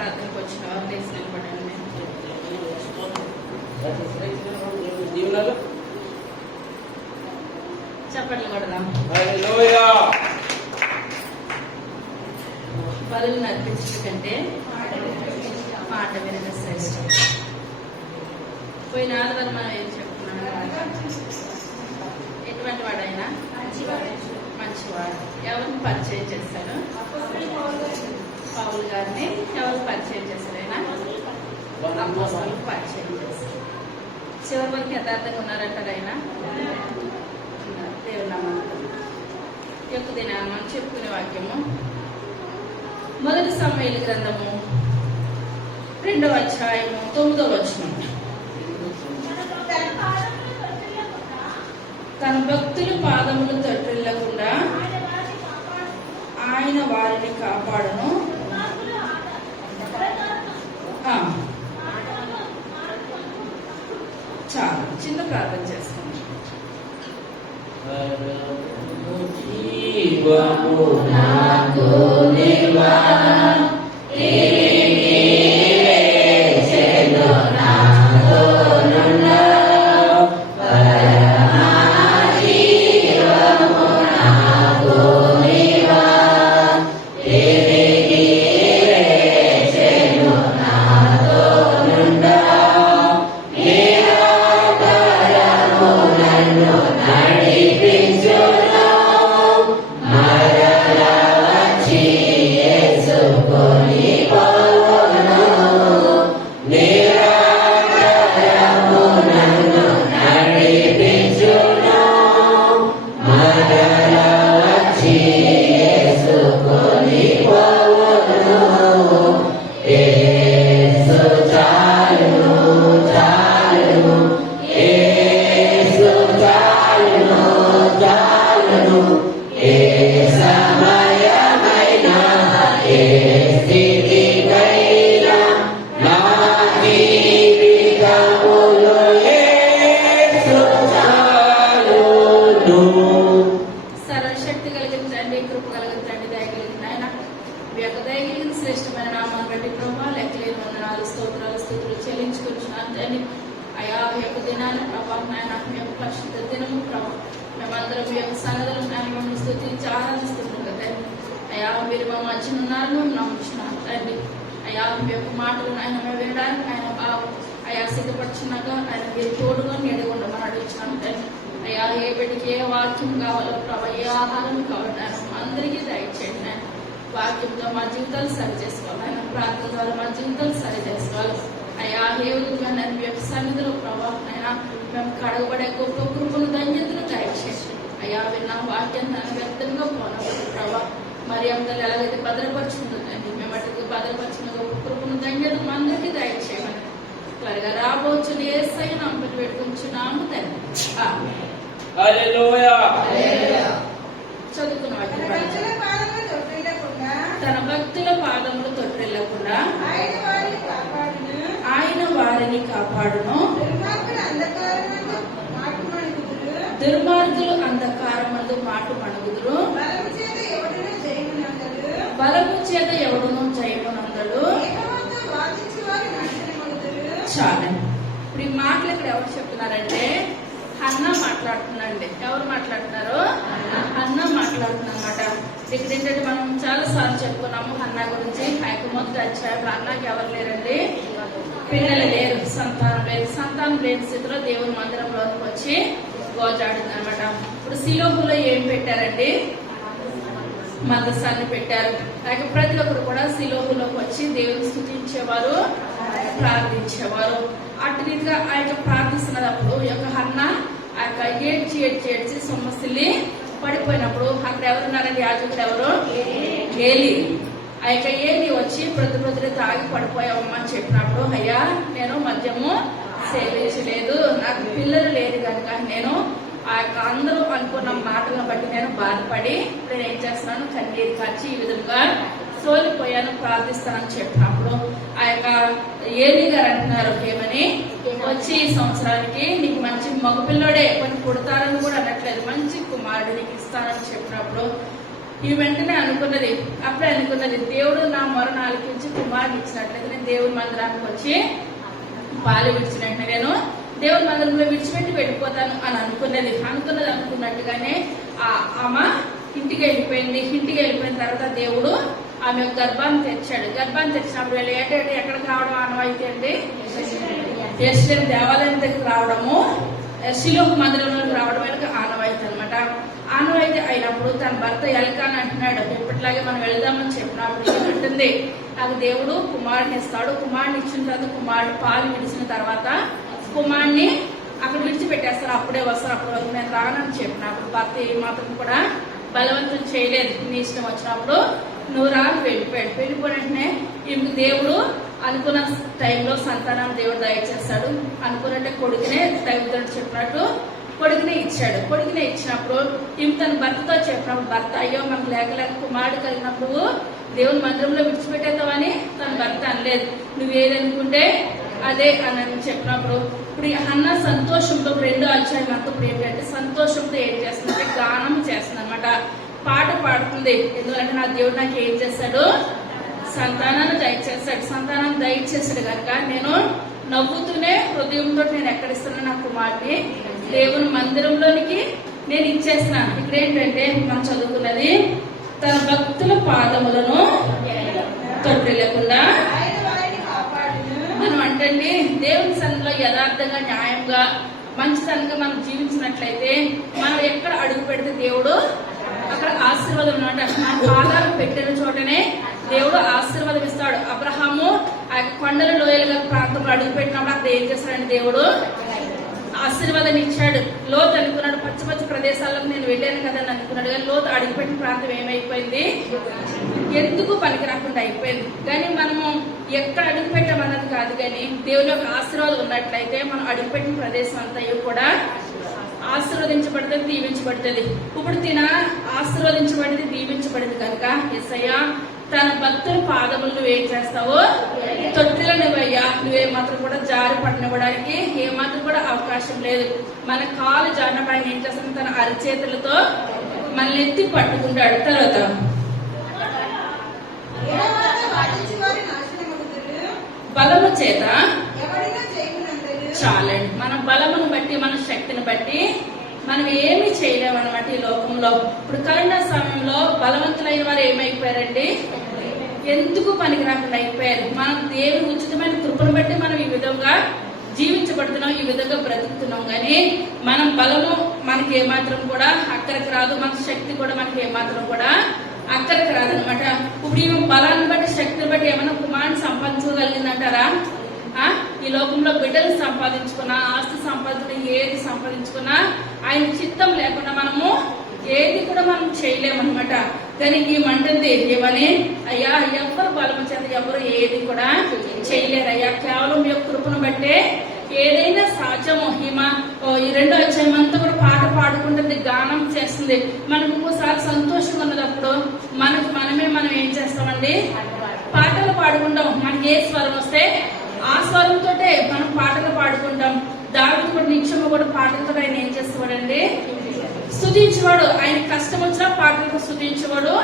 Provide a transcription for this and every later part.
ప్రార్థనకు వచ్చిన వారు లేచి నిలబడండి. చప్పట్లు కొడదాం. బలులను అర్పించడం కంటే మాట వినడం శ్రేష్టం. పోయిన ఆదివారం మనం ఏం చెప్పుకున్నాం? ఎటువంటి వాడైనా మంచివాడు. ఎవరిని పరిచయం చేశాడు? పౌలు గారిని ఎవరు పరిచయం చేశారు? ఆయన అపోస్తలులకు పరిచయం చేశారు. చివరి వరకు యథార్థంగా ఉన్నారంటారు ఆయన. దేవుని నామమున ఈ యొక్క దినాన్ని మనం చెప్పుకునే వాక్యము మొదటి సమూయేలు గ్రంథము 2వ అధ్యాయము 9వ వచనం. తన భక్తుల పాదములు తొట్టిల్లకుండా ఆయన వారిని కాపాడును. చాలా చిన్న ప్రార్థన చేస్తాం. సర్వశక్తి కలిగిన తండ్రి, కృప కలిగిన తండ్రి, దయ కలిగిన ఆయన మీ యొక్క దయ కలిగిన శ్రేష్టమైన నామాన్ని బట్టి ప్రభా లెక్కలేని వందనాలు స్తుతులు చెల్లించుకుంటున్నాను తండ్రి. అయా ఈ యొక్క దినాన్ని ప్రభా నాయన మీ యొక్క పరిశుద్ధ దినము ప్రభా మేమందరం మీ యొక్క సన్నదలు మమ్మల్ని స్తుతించి ఆరాధిస్తున్నాం కదా తండ్రి. అయా మీరు మా మధ్యన ఉన్నారని మేము నమ్ముచున్నాం తండ్రి. అయా మీ యొక్క మాటలు ఆయన మేము వినడానికి ఆయన అయా సిద్ధపడుచున్నాగా ఆయన మీరు తోడుగా నీడగా ఉండమని అడుగుతున్నాం తండ్రి. అయ్యా ఏ బిడ్డకి ఏ వాక్యం కావాలో ప్రభా, ఏ ఆహారం కావాలో అందరికీ దయచేయండి. ఆయన వాక్యంతో మా జీవితాలు సరి చేసుకోవాలి. ఆయన ప్రార్థన ద్వారా మా జీవితాలు సరి చేసుకోవాలి. అయ్యా ఏ విధంగా నేను మీ యొక్క సన్నిధిలో ప్రభావం అయినా మేము కడగబడే గొప్ప కృపను ధన్యతను దయచేసి అయ్యా విన్న వాక్యాన్ని నన్ను వ్యక్తంగా పోనవద్దు ప్రభా. మరి అందరూ ఎలాగైతే భద్రపరుచుకుంటుందండి మేము అటుకు భద్రపరిచిన గొప్ప కృపను ధన్యతను అందరికీ దయచేయమని త్వరగా రాబోచ్చు యేసయ్య నామమున పెట్టుకుంటున్నాము తండ్రి. చదువుకున్న తన భక్తుల పాదములు తొట్టిల్లకుండా ఆయన వారిని కాపాడును. దుర్మార్గులు అంధకారమందు మాటు మణుగుదురు. బలము చేత ఎవడును జయమునందడు. చాలా ఇప్పుడు ఈ మాటలు ఇక్కడ ఎవరు చెప్తున్నారంటే హన్నా మాట్లాడుతున్నాండి. ఎవరు మాట్లాడుతున్నారు? హన్నా మాట్లాడుతున్నా అనమాట. ఇక్కడ ఏంటంటే మనం చాలా సార్లు చెప్పుకున్నాము హన్నా గురించి. మొదటి అధ్యాయంలో హన్నాకి ఎవరు లేరండి? పిల్లలు లేరు, సంతానం లేదు. సంతానం లేని స్థితిలో దేవుని మందిరంలోకి వచ్చి గోజాడింది అనమాట. ఇప్పుడు సిలోహులో ఏం పెట్టారండి? మందసాన్ని పెట్టారు. అలాగే ప్రతి ఒక్కరు కూడా సిలోహులోకి వచ్చి దేవుని స్తుతించేవారు, ప్రార్థించేవారు. అటు రీతిగా ఆ యొక్క ప్రార్థిస్తున్నప్పుడు ఈ యొక్క హన్నా ఆ యొక్క ఏడ్చి సొమ్మసిల్లి పడిపోయినప్పుడు అక్కడ ఎవరున్నారండి? యాజకుడు ఎవరు? ఏలి. ఆ యొక్క ఏలి వచ్చి ప్రతి తాగి పడిపోయావమ్మా అని చెప్పినప్పుడు, అయ్యా నేను మద్యము సేవించలేదు, నాకు పిల్లలు లేదు కనుక నేను ఆ యొక్క అందరూ అనుకున్న మాటలను బట్టి నేను బాధపడి నేను ఏం చేస్తున్నాను, కన్నీరు కార్చి ఈ విధంగా సోలిపోయాను, ప్రార్థిస్తానని చెప్పినప్పుడు ఆ యొక్క ఏలి గారు అంటున్నారు ఏమని, వచ్చి ఈ సంవత్సరానికి నీకు మంచి మగపిల్లడే కొన్ని పుడతారని కూడా అనట్లేదు, మంచి కుమారుడు నీకు ఇస్తానని చెప్పినప్పుడు ఈ వెంటనే అనుకున్నది, అప్పుడే అనుకున్నది, దేవుడు నా మొరను ఆలకించి కుమారుని ఇచ్చినట్లయితే నేను దేవుని మందిరానికి వచ్చి పాలు విడిచినట్టు నేను దేవుని మందిరంలో విడిచిపెట్టి వెళ్ళిపోతాను అని అనుకున్నట్టుగానే ఆమె ఇంటికి వెళ్ళిపోయింది. ఇంటికి వెళ్ళిపోయిన తర్వాత దేవుడు ఆమె యొక్క గర్భాన్ని తెచ్చాడు. గర్భాన్ని తెచ్చినప్పుడు వీళ్ళు ఏంటంటే ఎక్కడికి రావడం ఆనవాయితీ అండి, యెరూషలేము దేవాలయం దగ్గర రావడము, షిలోహు మందిరంలోకి రావడం వెనక ఆనవాయితీ అనమాట. ఆనవాయితీ అయినప్పుడు తన భర్త ఎలకాని అంటున్నాడు, ఎప్పటిలాగే మనం వెళ్దామని చెప్పినప్పుడు ఏమంటుంది, నాకు దేవుడు కుమారుని ఇస్తాడు, కుమారుని ఇచ్చిన తర్వాత కుమారుడు పాలు విడిచిన తర్వాత కుమారుని అక్కడ విడిచిపెట్టేస్తారు, అప్పుడే వస్తారు, అప్పటి వరకు నేను రానని చెప్పినప్పుడు భర్త ఏ మాత్రం కూడా బలవంతం చేయలేదు. నీ ఇష్టం వచ్చినప్పుడు నువ్వు రాను వెళ్ళిపోయాడు. వెళ్ళిపోయిన వెంటనే ఈమెకు దేవుడు అనుకున్న టైంలో సంతానం దేవుడు దయచేస్తాడు. అనుకున్నట్టే కొడుకునే దైవతుడు చెప్పినట్టు కొడుకునే ఇచ్చాడు. కొడుకునే ఇచ్చినప్పుడు ఈమె తన భర్తతో చెప్పినప్పుడు భర్త అయ్యో మనకు లేక కుమారుడు కలిగినప్పుడు దేవుని మందిరంలో విడిచిపెట్టేద్దామని తన భర్త అనలేదు. నువ్వు ఏదనుకుంటే అదే అని చెప్పినప్పుడు ఇప్పుడు హన్న సంతోషంతో 2వ అధ్యాయం అంతా ఏంటంటే సంతోషంతో ఏం చేస్తుందంటే గానం చేస్తుంది అనమాట, పాట పాడుతుంది. ఎందుకంటే నా దేవుడు నాకు ఏం చేస్తాడు, సంతానాన్ని దయచేస్తాడు. సంతానాన్ని దయచేస్తాడు కనుక నేను నవ్వుతూనే హృదయంతో నేను ఎక్కడిస్తున్నా నా కుమారుని దేవుని మందిరంలోనికి నేను ఇచ్చేస్తున్నాను. ఇక్కడ ఏంటంటే మనం చదువుకున్నది, తన భక్తుల పాదములను తొట్టిల్లకుండా మనం అంటే దేవుని సన్నిధిలో యథార్థంగా న్యాయంగా మంచితనంగా మనం జీవించినట్లయితే మనం ఎక్కడ అడుగు పెడితే దేవుడు అక్కడ ఆశీర్వాదం అన్నమాట. మన పాదాలు పెట్టిన చోటనే దేవుడు ఆశీర్వాదం ఇస్తాడు. అబ్రహాము ఆ కొండల లోయలుగా ప్రాంతంలో అడుగు పెట్టినప్పుడు అక్కడ ఏం చేస్తాడని దేవుడు ఆశీర్వాదం ఇచ్చాడు. లోతు అనుకున్నాడు, పచ్చి పచ్చి ప్రదేశాలకు నేను వెళ్ళాను కదా అని అనుకున్నాడు. కానీ లోతు అడుగుపెట్టిన ప్రాంతం ఏమైపోయింది, ఎందుకు పనికి రాకుండా అయిపోయింది. కానీ మనము ఎక్కడ అడుగు పెట్టామన్నది కాదు, కానీ దేవుని యొక్క ఆశీర్వాదం ఉన్నట్లయితే మనం అడుగుపెట్టిన ప్రదేశం అంతా కూడా ఆశీర్వదించబడుతుంది, దీవించబడుతుంది. ఇప్పుడు తిన ఆశీర్వదించబడింది, దీవించబడింది కనుక యేసయ్య తన భక్తుల పాదములు నువ్వేం చేస్తావో తొట్టిలనివయ్యా, నువ్వే మాత్రం కూడా జారి పడినవ్వడానికి ఏమాత్రం కూడా అవకాశం లేదు. మన కాలు జారిన పైన ఏం చేస్తాడు, తన అరిచేతులతో మనల్ని ఎత్తి పట్టుకుంటాడు. తర్వాత బలము చేత చాలండి. మన బలమును బట్టి మన శక్తిని బట్టి మనం ఏమి చేయలేమన్నమాట ఈ లోకంలో. ఇప్పుడు కరోనా సమయంలో బలవంతులైన వారు ఏమైపోయారండి, ఎందుకు పనికి రాకుండా అయిపోయారు. మనం దేవుని ఉచితమైన కృపను బట్టి మనం ఈ విధంగా జీవించబడుతున్నాం, ఈ విధంగా బ్రతుకుతున్నాం. కానీ మనం బలము మనకి ఏమాత్రం కూడా అక్కడికి రాదు, మన శక్తి కూడా మనకి ఏమాత్రం కూడా అక్కడికి రాదనమాట. ఇప్పుడు ఈ బలాన్ని బట్టి శక్తిని బట్టి ఏమైనా కుమారుని సంపాదించుకోగలిగిందంటారా? ఈ లోకంలో బిడ్డలు సంపాదించుకున్నా, ఆస్తి సంపాదించుకున్నా, ఏది సంపాదించుకున్నా ఆయన చిత్తం లేకుండా మనము ఏది కూడా మనం చేయలేమన్నమాట. కానీ ఈ మంటుంది ఏమని, అయ్యా ఎవరు బలము చేత ఎవరు ఏది కూడా చేయలేరు అయ్యా, కేవలం యొక్క కృపను బట్టే ఏదైనా సాధ్యము. ఈ 2వ అధ్యాయం అంతా కూడా పాట పాడుకుంటుంది, గానం చేస్తుంది. మనకు ఇంకోసారి సంతోషంగా ఉన్నప్పుడు మనం ఏం చేస్తామండి, పాటలు పాడుకుంటాం. మనకి ఏ స్వరం వస్తే ఆ స్వరంతో మనం పాటలు పాడుకుంటాం. దావీదు కూడా నిత్యము కూడా పాటలతో ఆయన ఏం చేస్తాడండి, స్తుతించేవాడు. ఆయన కష్టం వచ్చినా పాటలతో స్తుతించేవాడు,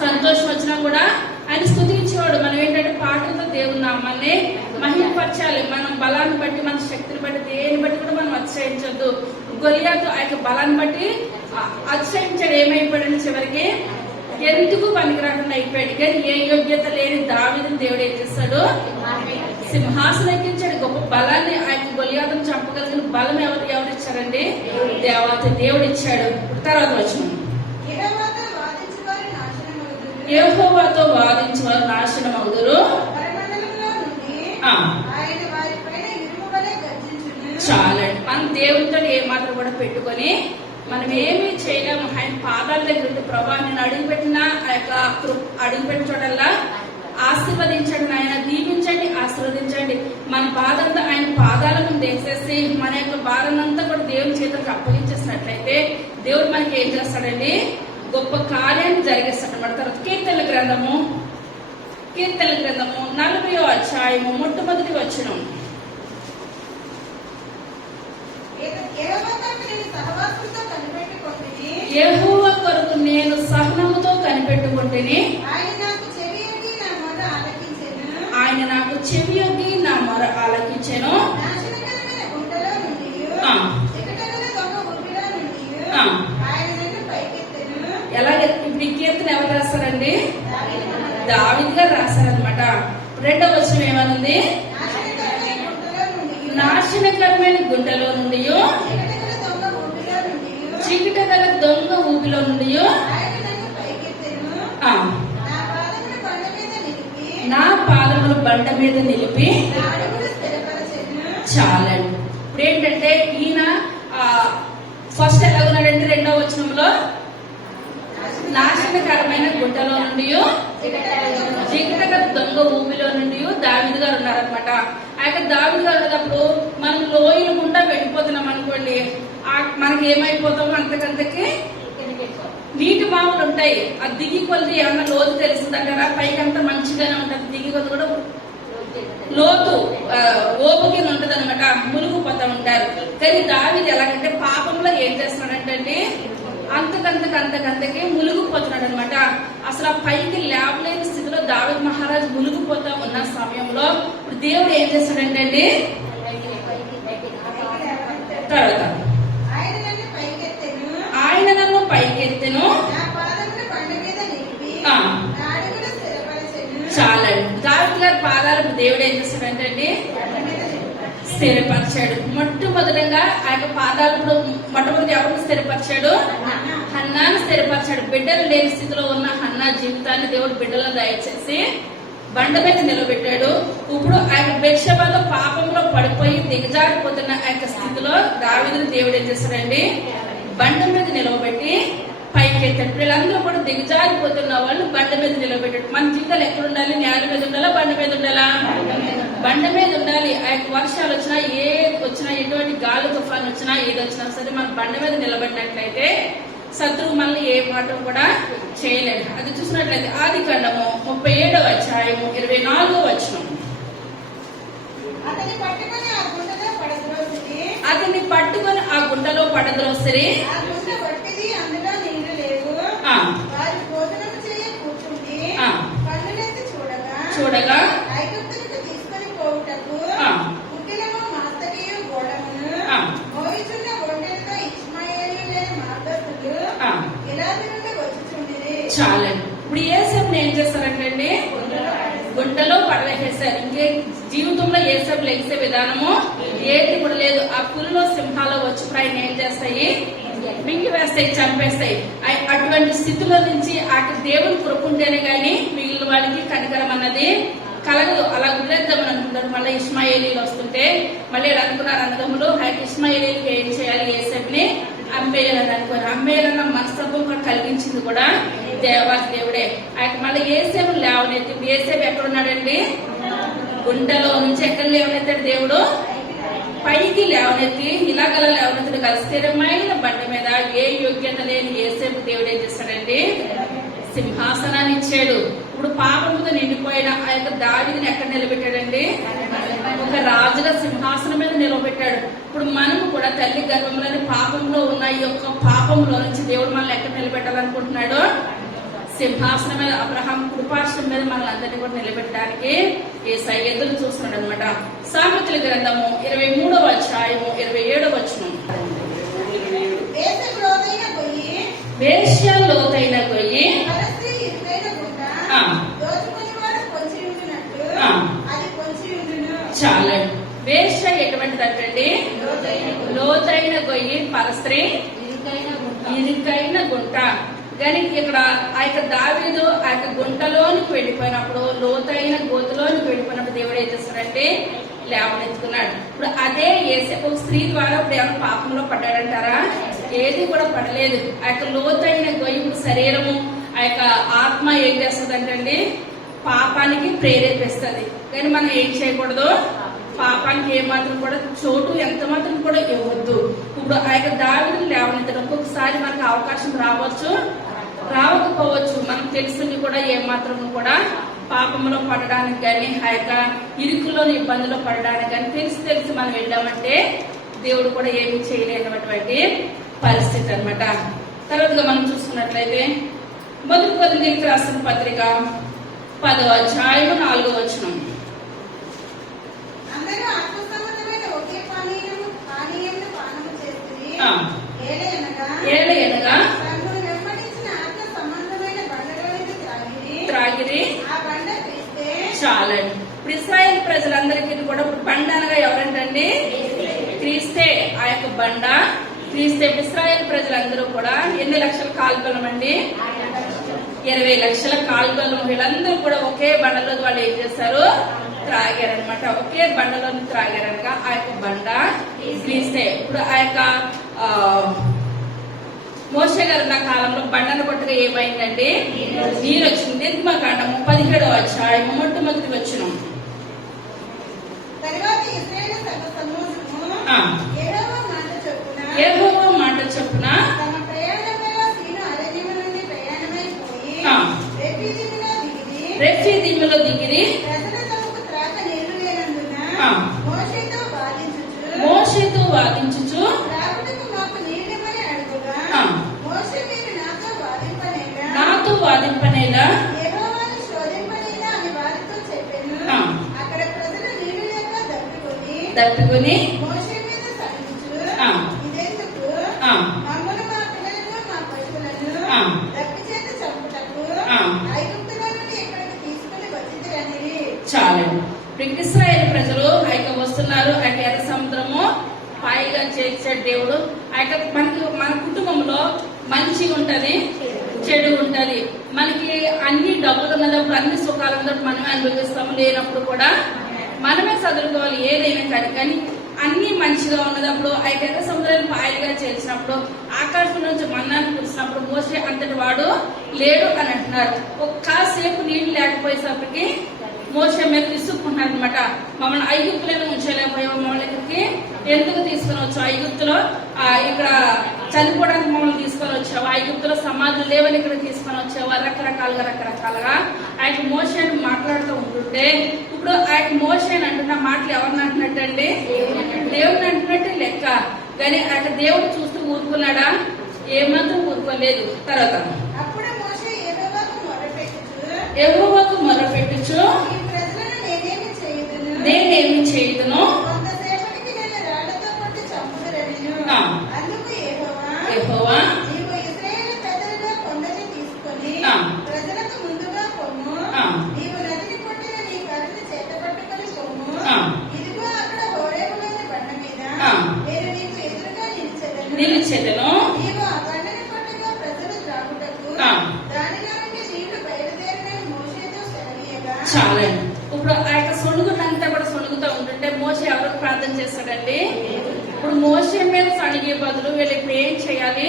సంతోషం వచ్చినా కూడా ఆయన స్తుతించేవాడు. మనం ఏంటంటే పాటలతో దేవుని నామాన్ని మహిమపరచాలి. మనం బలాన్ని బట్టి, మన శక్తిని బట్టి, దేని బట్టి కూడా మనం అతిశయించద్దు. గొలియాతు ఆ యొక్క బలాన్ని బట్టి అతిశయించాడు. ఏమైపోయాడు చివరికి, ఎందుకు పనికి రాకుండా అయిపోయాడు. కానీ ఏ యోగ్యత లేని దావీదుని దేవుడు ఏం చేస్తాడు, సింహాసనం ఎక్కించాడు. గొప్ప బలాన్ని ఆ యొక్క గొలియాతును చంపగలిగిన బలం ఎవరు ఇచ్చారండి, దేవుడు ఇచ్చాడు. తర్వాత వచ్చిన యెహోవాతో వాదించు వారు నాశనం అవుదురు. చాలండి. మనం దేవునితో ఏమాత్రం కూడా పెట్టుకొని మనం ఏమీ చేయలేము. ఆయన పాదాల దగ్గర ఉంటే ప్రభా నేను అడుగుపెట్టిన ఆ యొక్క అడుగుపెట్టిన చోటల్లా ఆశీర్వదించండి, ఆయన దీవించండి, ఆశీర్వదించండి. మన బాధంతా ఆయన పాదాల ముందు వేసేసి మన యొక్క బాధనంతా కూడా దేవుని చేతులకు అప్పగించేసినట్లయితే దేవుడు మనకి ఏం చేస్తాడండి, గొప్ప కార్యాన్ని జరిగిస్తాడు అన్నమాట. తర్వాత కీర్తనల గ్రంథము 40వ అధ్యాయము మొట్టమొదటి వచనం. యెహోవా కొరకు నేను సహనముతో వేడుకుంటేని ఆయన నాకు చెవి యొగ్గి నా మొర ఆలకించెను. ఎలాగే ఇప్పుడు ఈ కీర్తన ఎవరు రాస్తారండి? దావీదు గారు రాశారనమాట. 2వ వచనం ఏమనుంది? నాశనకరమైన గుంటలో నుండి, చీకట గల దొంగ ఊపిలో నుండి నా పాదములు బండ మీద నిలిపి చాలండి. ఇప్పుడు ఏంటంటే ఈయన ఫస్ట్ ఎలా ఉన్నాడంటే 2వ వచనంలో నాశనకరమైన గుంటలో నుండి, చీకట గల దొంగ ఊపిలో నుండి దావీదు గారు ఉన్నారనమాట. ఆ యొక్క దావీదు గారు ఉన్నప్పుడు మనం లోయలు గుండా వెళ్ళిపోతున్నాం అనుకోండి, మనకి ఏమైపోతామో అంతకంతకి నీటి మామూలు ఉంటాయి. ఆ దిగి కొద్ది ఏమన్నా లోతు తెలుస్తుందంటారా? పైకంతా మంచిగానే ఉంటుంది, దిగి కొద్ది కూడా లోతు ఓపుకి ఉంటది అనమాట, మునిగిపోతా ఉంటారు. కానీ దావీదు ఎలాగంటే పాపంలో ఏం చేస్తున్నాడంటే అంతకంతకి మునిగిపోతున్నాడు అనమాట. అసలు ఆ పైకి లేవలేని స్థితిలో దావీదు మహారాజు మునిగిపోతా ఉన్న సమయంలో ఇప్పుడు దేవుడు ఏం చేస్తాడంటే ఆయన నన్ను పైకెత్తెను, చాలండి. దావీదు గారి పాదాలకు దేవుడు ఏం చేస్తాడంటే స్థిరపరిచాడు. మొట్టమొదటిగా ఆ యొక్క పాదాలు మొట్టమొదటి ఎవరిని స్థిరపరిచాడు? హన్నాను స్థిరపరిచాడు. బిడ్డలు లేని స్థితిలో ఉన్న హన్నా జీవితాన్ని దేవుడు బిడ్డలను దయచేసి బండ మీద నిలబెట్టాడు. ఇప్పుడు ఆ యొక్క బెత్షెబతో పాపంలో పడిపోయి దిగజారిపోతున్న ఆ యొక్క స్థితిలో దావీదుని దేవుడు ఏం చేస్తాడండి బండ మీద నిలవబెట్టి పైకెత్తాడు. వీళ్ళందరూ కూడా దిగజారిపోతున్న వాళ్ళు బండ మీద నిలబెట్టాడు. మన జీవితాలు ఎక్కడ ఉండాలి? నేల మీద ఉండాలా? బండ మీద ఉండాలా? బండ మీద ఉండాలి. ఆ యొక్క వర్షాలు వచ్చినా, ఏ వచ్చినా, ఎటువంటి గాలి తుఫాన్ వచ్చినా, ఏది వచ్చినా సరే మనం బండ మీద నిలబడినట్లయితే శత్రువు మనల్ని ఏ మాట కూడా చేయలేదు. అది చూసినట్లయితే ఆదికాండము 37వ అధ్యాయము 24వ వచనం. అతన్ని పట్టుకొని ఆ గుంటలో పడద్రోసిరి, చూడగా చాలండి. ఇప్పుడు ఏసేపుని ఏం చేస్తారంటే గుంటలో పడవేసేసారు. ఇంకే జీవితంలో ఏసేపు లెగిసే విధానము ఏది కూడా లేదు. ఆ పులిలో సింహాలు వచ్చి ఆయన ఏం చేస్తాయి? మింగి వేస్తాయి, చంపేస్తాయి. అటువంటి స్థితిలో నుంచి ఆ దేవుని కృపుంటేనే గాని మిగిలిన వాళ్ళకి కనికరం అన్నది కలగదు. అలా వదిలేద్దామని అనుకుంటారు. మళ్ళీ ఇష్మాయేలీలు వస్తుంటే మళ్ళీ అనుకున్నారు అన్నదమ్ములు ఇష్మాయేలీకి ఏం చేయాలి? ఏసేపుని అమ్మేయాలని అనుకోని అమ్మేయాలన్న మనస్తత్వం కూడా కలిగించింది కూడా దేవుడే. మళ్ళీ ఏసేపు లేవనెత్తి, ఏసేపు ఎక్కడున్నాడండి? గుండెలో నుంచి ఎక్కడ లేవనెత్తాడు దేవుడు? పైకి లేవనెత్తి, ఇలాగల లేవనెత్తాడు కదా. స్థిరమైన బండి మీద ఏ యోగ్యత లేని ఏసేపు దేవుడు ఏం చేస్తాడండి సింహాసనాన్ని ఇచ్చాడు. ఇప్పుడు పాపంతో నిండిపోయిన ఆ యొక్క దావీదుని ఎక్కడ నిలబెట్టాడండి? ఒక రాజుగా సింహాసనం మీద నిలబెట్టాడు. ఇప్పుడు మనము కూడా తల్లి గర్భంలోని పాపంలో ఉన్న ఈ యొక్క పాపంలో నుంచి దేవుడు మనల్ని ఎక్కడ నిలబెట్టాలనుకుంటున్నాడు? సింహాసనం మీద, అబ్రహాం కృపాసనం మీద మనల్ని అందరినీ కూడా నిలబెట్టడానికి యేసయ్య ఎదురు చూస్తున్నాడు అనమాట. సామెతల గ్రంథము 23వ అధ్యాయము 27వ వచనం. వేశ్య లోతైన గొయ్యి, చాలండి. వేశ్య ఎటువంటిదంటే లోతైన గొయ్యి, పరస్త్రీ ఇరుకైన గుంట. కానీ ఇక్కడ ఆ యొక్క దావీదు ఆ యొక్క గుంటలోనికి వెళ్ళిపోయినప్పుడు, లోతైన గోతులోనికి వెళ్ళిపోయినప్పుడు దేవుడు ఏం చేస్తాడంటే లేవనెత్తుకున్నాడు. ఇప్పుడు అదే యేసేపు స్త్రీ ద్వారా ఇప్పుడు ఏమైనా పాపంలో పడ్డాడంటారా? ఏది కూడా పడలేదు. ఆ యొక్క లోతైన గొయ్యి శరీరము, ఆ యొక్క ఆత్మ ఏం చేస్తుందంటే పాపానికి ప్రేరేపిస్తుంది. కానీ మనం ఏం చేయకూడదు? పాపానికి ఏమాత్రం కూడా చోటు ఎంత మాత్రం కూడా ఇవ్వద్దు. ఇప్పుడు ఆ యొక్క దావీదుని లేవనెత్తడం ఒక్కొక్కసారి మనకు అవకాశం రావచ్చు, రావకపోవచ్చు. మనం తెలుసుని కూడా ఏమాత్రం కూడా పాపంలో పడడానికి కానీ, ఆ యొక్క ఇరుకులోని ఇబ్బందులో పడడానికి కానీ తెలిసి మనం వెళ్ళామంటే దేవుడు కూడా ఏమి చేయలేనటువంటి పరిస్థితి అనమాట. తర్వాత మనం చూసుకున్నట్లయితే మొదటి కొరింథీయులకు రాసిన పత్రిక 10వ అధ్యాయం 4వ వచనం. అందరూ ఆత్మసంబంధమైన ఒకే పానీయము పానము చేస్తుంది. ఏలయనగా తనను వెంబడించిన ఆత్మ సంబంధమైన బండలోనిది త్రాగిరి. ఆ బండ క్రీస్తే. చాలండి. ఇప్పుడు ఇశ్రాయేల్ ప్రజలందరికీ కూడా బండ అనగా ఎవరంటండి? క్రీస్తే. ఆ యొక్క బండ క్రీస్తే. ఇశ్రాయేల్ ప్రజలందరూ కూడా ఎన్ని లక్షల కాల్బలం అండి? 20 లక్షల కాల్బలం. వీళ్ళందరూ కూడా ఒకే బండలో వాళ్ళు ఏం చేస్తారు? త్రాగారనమాట. ఒకే బండలోని త్రాగారనగా ఆ యొక్క బండ క్రీస్తే. ఇప్పుడు ఆ యొక్క మోషే గారు ఉన్న కాలంలో బండను కొట్టగా ఏమైందండి? నీరు వచ్చింది. నిర్గమకాండము 17వ అధ్యాయం మొట్టమొదటి వచనం. తరువాత ఇశ్రాయేలు సర్వ సమూహము యెహోవా మాట చొప్పున తమ ప్రయాణంలో సీను అరణ్యము నుండి ప్రయాణమైపోయి రెఫీదీములో దిగిరి. ప్రజలు తమకు త్రాగ నీరు లేనందున మోషేతో వాదించుచు త్రాగుటకు మాకు నీళ్ళిమ్మని అడుగుగా మోషే మీరు నాతో వాదింపనేలా యెహోవాను శోధింపనేలా అని వారితో చెప్పెను. అక్కడ ప్రజలు నీరు లేక దప్పికొని మోషే మీద సణుగుచు ఇదెందుకు మమ్మను మా పిల్లలను మా పశువులను దప్పి చేత చంపుటకు ఐగుప్తులో నుండి ఇక్కడికి తీసుకుని వచ్చిందిరనిరి. చాలండి. ఇశ్రాయేల్ ప్రజలు ఆయన వస్తున్నారు. ఆయన ఎర్ర సముద్రము పాయిగా చేర్చాడు దేవుడు. ఆయన మన కుటుంబంలో మంచి ఉంటది, చెడు ఉంటది. మనకి అన్ని డబ్బులు ఉన్నప్పుడు అన్ని సుఖాలు ఉన్నప్పుడు మనమే అనుభవిస్తాము. లేనప్పుడు కూడా మనమే చదువుకోవాలి ఏదైనా కానీ అన్ని మంచిగా ఉన్నదప్పుడు ఆ ఎర్ర సముద్రాన్ని పాయలుగా చేసినప్పుడు ఆకాశం నుంచి మన్నాన్ని కురిసినప్పుడు మోసే అంతటి వాడు లేడు అని అంటున్నారు. కాసేపు నీళ్లు లేకపోయేసరికి మోసే మీద విసుక్కుంటున్నారు అనమాట. మమ్మల్ని ఐగుప్తులను ఉంచలేకపోయావు, మమ్మల్ని ఇక్కడికి ఎందుకు తీసుకుని వచ్చావు? ఐగుప్తులో ఇక్కడ చనిపోవడానికి మమ్మల్ని తీసుకొని వచ్చావు, ఐగుప్తులో సమాధులు లేవని ఇక్కడ తీసుకొని వచ్చావు. రకరకాలుగా ఆయన మోసేని మాట్లాడుతూ ఉంటుంటే ఇప్పుడు ఆయన మోసేని అంటున్న మాటలు ఎవరిని అంటున్నట్టు అండి? దేవుడిని అంటున్నట్టు లెక్క. కానీ ఆయన దేవుడు చూస్తూ ఊరుకున్నాడా? ఏమాత్రం ఊరుకోలేదు. తర్వాత యెహోవాకు మొరపెట్టుచు నేనేమి చేయుదును? యెహోవా నిలిచెదను. చాలండి. ఇప్పుడు ఆ యొక్క సొణుగునంతా కూడా సొణుగుతూ ఉంటుంటే మోసే ఎవరికి ప్రార్థన చేస్తాడండి? ఇప్పుడు మోసే మీద సణిగే బదులు వీళ్ళు ఇప్పుడు ఏం చేయాలి?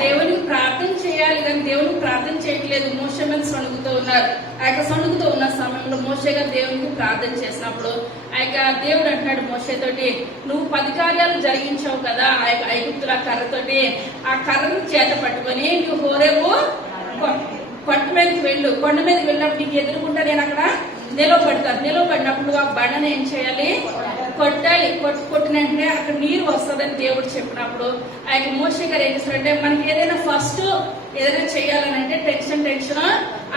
దేవునికి ప్రార్థన చేయాలి. కానీ దేవునికి ప్రార్థన చేయట్లేదు. మోసే మీద సణుగుతూ ఉన్నారు. ఆ యొక్క సణుగుతూ ఉన్న సమయంలో మోసే గారు దేవునికి ప్రార్థన చేసినప్పుడు ఆ యొక్క దేవుడు అంటున్నాడు మోసేతోటి, నువ్వు 10 కార్యాలు జరిగించావు కదా ఆ యొక్క ఐగుప్తుల కర్రతోటి. ఆ కర్రను చేత పట్టుకొని నువ్వు హోరేబు కొండ మీదకి వెళ్ళు. కొండ మీదకి వెళ్ళినప్పుడు నీకు ఎదురుకుంటా నేను అక్కడ నిలవబడతాను. నిలవబడినప్పుడు ఆ బండను ఏం చేయాలి? కొట్టాలి. కొట్టిన వెంటనే అక్కడ నీరు వస్తుందని దేవుడు చెప్పినప్పుడు ఆ యొక్క మోషే గారు ఏం చేస్తారంటే, మనకి ఏదైనా ఫస్ట్ ఏదైనా చేయాలని అంటే టెన్షన్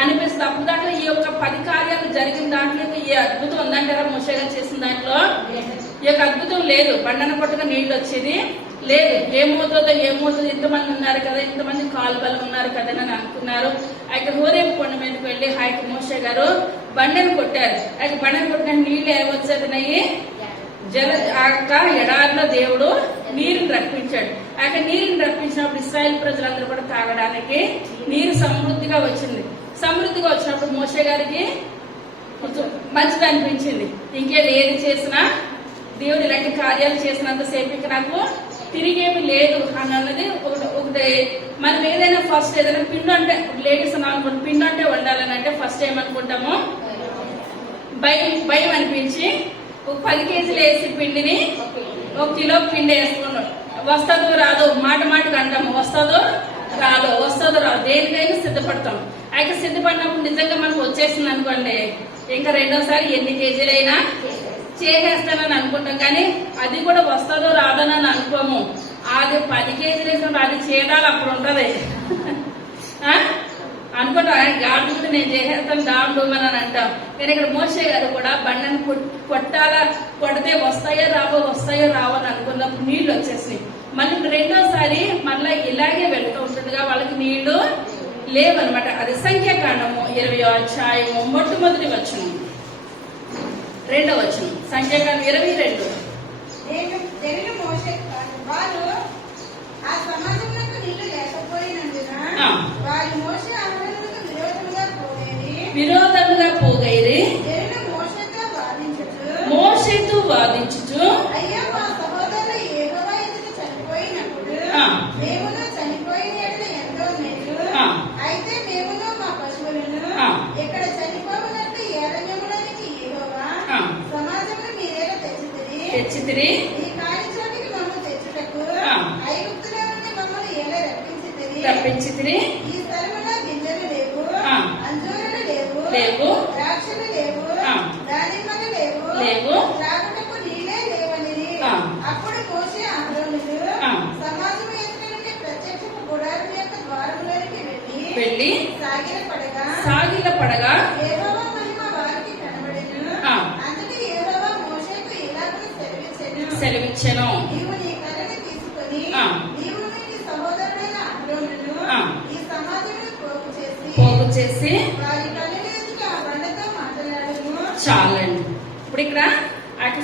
అనిపిస్తుంది. అప్పుడు దాంట్లో ఈ యొక్క 10 కార్యాలు జరిగిన దాంట్లో ఈ అద్భుతం ఉందంటారా? మోషే గారు చేసిన దాంట్లో ఈ యొక్క అద్భుతం లేదు. బండన కొట్టగా నీళ్లు వచ్చేది లేదు. ఏమవుతుందో ఇంతమంది ఉన్నారు కదా, ఇంతమంది కాలు బలం ఉన్నారు కదా అని అనుకున్నారు. ఆయన హోరేబు కొండ మీదకి వెళ్ళి ఆయన మోషే గారు బండను కొట్టారు. ఆయన బండను కొట్టిన నీళ్లు ఏమొచ్చేదనయ్యి ఎడారిలో దేవుడు నీరుని రప్పించాడు. ఆ నీరుని రప్పించినప్పుడు ఇశ్రాయేల్ ప్రజలందరూ కూడా తాగడానికి నీరు సమృద్ధిగా వచ్చింది. సమృద్ధిగా వచ్చినప్పుడు మోషే గారికి మంచిది అనిపించింది. ఇంకేది ఏది చేసినా దేవుడు ఇలాంటి కార్యాలు చేసినంతసేపు ఇక నాకు తిరిగేమి లేదు అని అన్నది ఒకటి. మనం ఏదైనా ఫస్ట్ ఏదైనా పిండి అంటే లేడీస్ అనుకుంటాం, పిండి అంటే వండాలని అంటే ఫస్ట్ ఏమనుకుంటాము? భయం అనిపించి 10 కేజీలు వేసి పిండిని 1 కిలో పిండి వేసుకున్నాం. వస్తుందో రాదో మాటకు అంటాము. వస్తుందో రాదో దేనికైనా సిద్ధపడతాం. అయితే సిద్ధపడినప్పుడు నిజంగా మనకు వచ్చేసింది అనుకోండి, ఇంకా రెండోసారి ఎన్ని కేజీలైనా చేసేస్తానని అనుకుంటాం. కానీ అది కూడా వస్తుందో రాదోనని అనుకోము. అది 10 కేజీలు వేసినప్పుడు అది చేయాలి అప్పుడు ఉంటది. అనుకుంటా గాడు కూడా నేను చేసేస్తాను డామ్ అని అంటాం. కానీ ఇక్కడ మోషే గారు కూడా బండను కొట్టాలా, కొడితే వస్తాయో రావో అని అనుకున్నప్పుడు నీళ్లు వచ్చేసినాయి. మళ్ళీ రెండోసారి మళ్ళీ ఇలాగే వెళ్తూ ఉంటుండగా వాళ్ళకి నీళ్లు లేవన్నమాట. అది సంఖ్యాకాండము 20వ అధ్యాయము మొట్టమొదటి వచనం, 2వ వచనం. సంఖ్యాకాండం 22. వారు ఆ సమాజంలో నీళ్లు లేకపోయినందున వారి మోషే అహరోనులకు విరోధముగా పోగైరి మోషేతో వాదించుచు అయ్యా మా సహోదరులు యెహోవా ఎదుట చనిపోయినప్పుడు మేమును చనిపోయిన ఎడల ఎంతో మేలు. అయితే మేమును మా పశువులను ఇక్కడ చనిపోవునట్లు ఈ అరణ్యములోనికి యెహోవా సమాజంలో మీరేలా తెచ్చితిరి ఈ కాని చోటికి మమ్మల్ని తెచ్చుటకు ఐగుప్తులో నుండి మమ్మల్ని ఎలా రప్పించితిరి. ఈ స్థలములో గింజలు లేవు, అంజూరులు లేవు, ద్రాక్షలు లేవు, దానిమ్మలు లేవు, త్రాగుటకు నీళ్ళే లేవనిది. అప్పుడు మోషే అహరోనులు సమాజం ఎదుట నుండి ప్రత్యక్షపు గుడారం యొక్క ద్వారములోనికి వెళ్ళి సాగిలపడగా యెహోవా మహిమ వారికి కనబడెను. అందుకే యెహోవా మోషేకు ఇలాగూ సెలవిచ్చెను, నీవు నీ కర్రను తీసుకొని నీవు నీ సహోదరుడైన అహరోనును ఈ సమాజంలో పోగు చేసి వారి కళ్ళ ఎదుట ఆ బండతో మాట్లాడను. చాలండి. ఇప్పుడు ఇక్కడ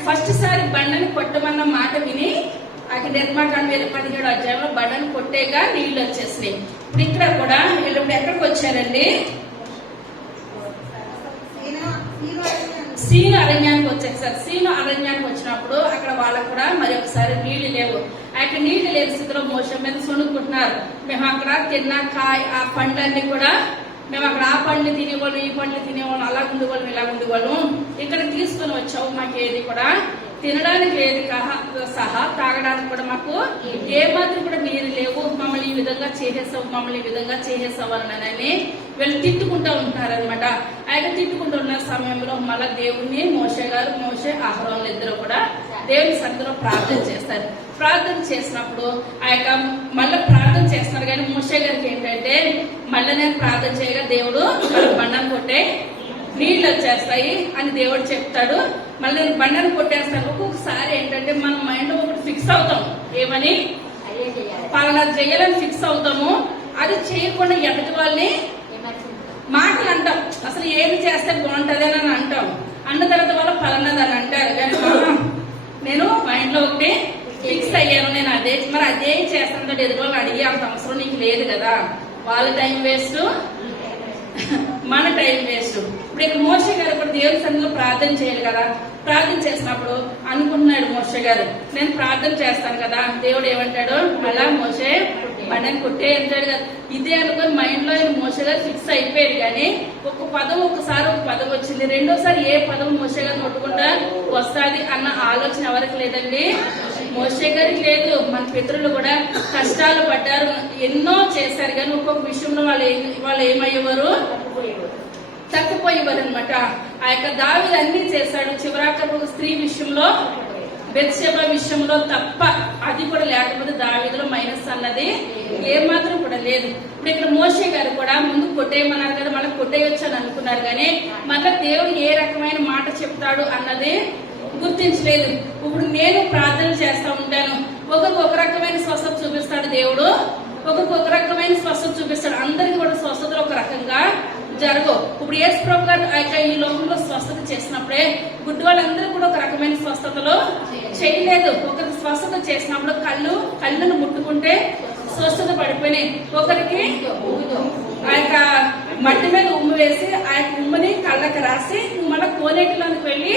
ఫస్ట్ సారి బండను కొట్టమన్న మాట విని నిర్మాకాండం 17వ అధ్యాయంలో బండను కొట్టేగా నీళ్లు వచ్చేసినాయి. ఇప్పుడు ఇక్కడ కూడా వీళ్ళు ఎక్కడికి వచ్చారండి? సీను అరణ్యానికి వచ్చేసారు. సీను అరణ్యానికి వచ్చినప్పుడు అక్కడ వాళ్ళకు కూడా మరి ఒకసారి నీళ్లు లేవు. అక్కడ నీళ్లు లేని స్థితిలో మోషే మీద సుణుక్కుంటున్నారు. మేము అక్కడ తిన్న ఆ పండ్లన్నీ కూడా మేము అక్కడ ఆ పండ్లు తినేవాళ్ళం, ఈ పండ్లు తినేవాళ్ళం, అలా ఉండేవాళ్ళం, ఇలా ఉండేవాళ్ళం. ఇక్కడ తీసుకుని వచ్చావు, మాకు ఏది కూడా తినడానికి లేదు సహా తాగడానికి కూడా మాకు ఏ మాత్రం కూడా నీరు లేవు, మమ్మల్ని ఈ విధంగా చేసేసావు అని వీళ్ళు తిట్టుకుంటూ ఉంటున్నారనమాట. ఆయన తిట్టుకుంటున్న సమయంలో మళ్ళా దేవుణ్ణి మోషే అహరోనులు ఇద్దరు కూడా దేవుని సన్నిధిలో ప్రార్థన చేస్తారు. ప్రార్థన చేసినప్పుడు మళ్ళీ ప్రార్థన చేస్తున్నారు. కానీ మోషే గారికి ఏంటంటే మళ్ళీ నేను ప్రార్థన చేయగా దేవుడు బండను కొట్టే నీళ్ళు వచ్చేస్తాయి అని దేవుడు చెప్తాడు. మళ్ళీ నేను బండను కొట్టేస్తాను. ఒక్కొక్కసారి ఏంటంటే మనం మైండ్ లో ఒకటి ఫిక్స్ అవుతాం, ఏమని పలానా చేయాలని ఫిక్స్ అవుతాము. అది చేయకుండా ఎదుటి వాళ్ళని మాటలు అంటాం, అసలు ఏమి చేస్తే బాగుంటది అని అంటాం. అన్న తర్వాత వాళ్ళు పలానాది అని అంటారు. కానీ నేను మైండ్ లో ఒకటి ఫిక్స్ అయ్యాను, నేను అదే చేస్తాను. ఎదుటి వాళ్ళు అడిగే అంత అవసరం నీకు లేదు కదా. వాళ్ళ టైం వేస్ట్, మన టైం వేస్ట్. ఇప్పుడు ఇక్కడ మోషే గారు ఇప్పుడు దేవుని సన్నిధిలో ప్రార్థన చేయాలి కదా. ప్రార్థన చేసినప్పుడు అనుకుంటున్నాడు మోషే గారు, నేను ప్రార్థన చేస్తాను కదా. దేవుడు ఏమంటాడు, మళ్ళా మోషే బండని కొట్టే అంటాడు కదా. ఇదే అనుకుని మైండ్ లో మోషే గారు ఫిక్స్ అయిపోయారు. కానీ ఒకసారి ఒక పదం వచ్చింది, రెండోసారి ఏ పదం మోషే గారు కొట్టుకుంటా వస్తుంది అన్న ఆలోచన ఎవరికి లేదండి? మోషే గారికి లేదు. మన పితరులు కూడా కష్టాలు పడ్డారు, ఎన్నో చేశారు. కానీ ఒక్కొక్క విషయంలో వాళ్ళు ఏమయ్యేవారు? తప్పిపోయేవారు అనమాట. ఆ యొక్క దావీదు అన్ని చేశాడు. చివరాఖరు ఒక స్త్రీ విషయంలో, బెత్షెబా విషయంలో తప్ప అది కూడా లేకపోతే దావీదులో మైనస్ అన్నది ఏమాత్రం కూడా లేదు. ఇప్పుడు ఇక్కడ మోషే గారు కూడా ముందు కొట్టేయమన్నారు కదా, మళ్ళీ కొట్టేయొచ్చు అని అనుకున్నారు. కానీ మళ్ళీ దేవుడు ఏ రకమైన మాట చెప్తాడు అన్నది గుర్తించలేదు. ఇప్పుడు నేను ప్రార్థన చేస్తా ఉంటాను, ఒకరికి ఒక రకమైన స్వస్థత చూపిస్తాడు దేవుడు, ఒకరికి ఒక రకమైన స్వస్థత చూపిస్తాడు. అందరికి కూడా స్వస్థతలు ఒక రకంగా జరగవు. ఇప్పుడు యేసు ప్రభు గారు ఈ లోకంలో స్వస్థత చేసినప్పుడే గుడ్డి వాళ్ళందరూ కూడా ఒక రకమైన స్వస్థతలో చేయలేదు. ఒకరికి స్వస్థత చేసినప్పుడు కళ్ళను ముట్టుకుంటే స్వస్థత పడిపోయినాయి. ఒకరికి ఆ యొక్క మట్టి మీద ఉమ్ము వేసి ఆ యొక్క ఉమ్మని కళ్ళకి రాసి మళ్ళీ కోనేటిలోకి వెళ్ళి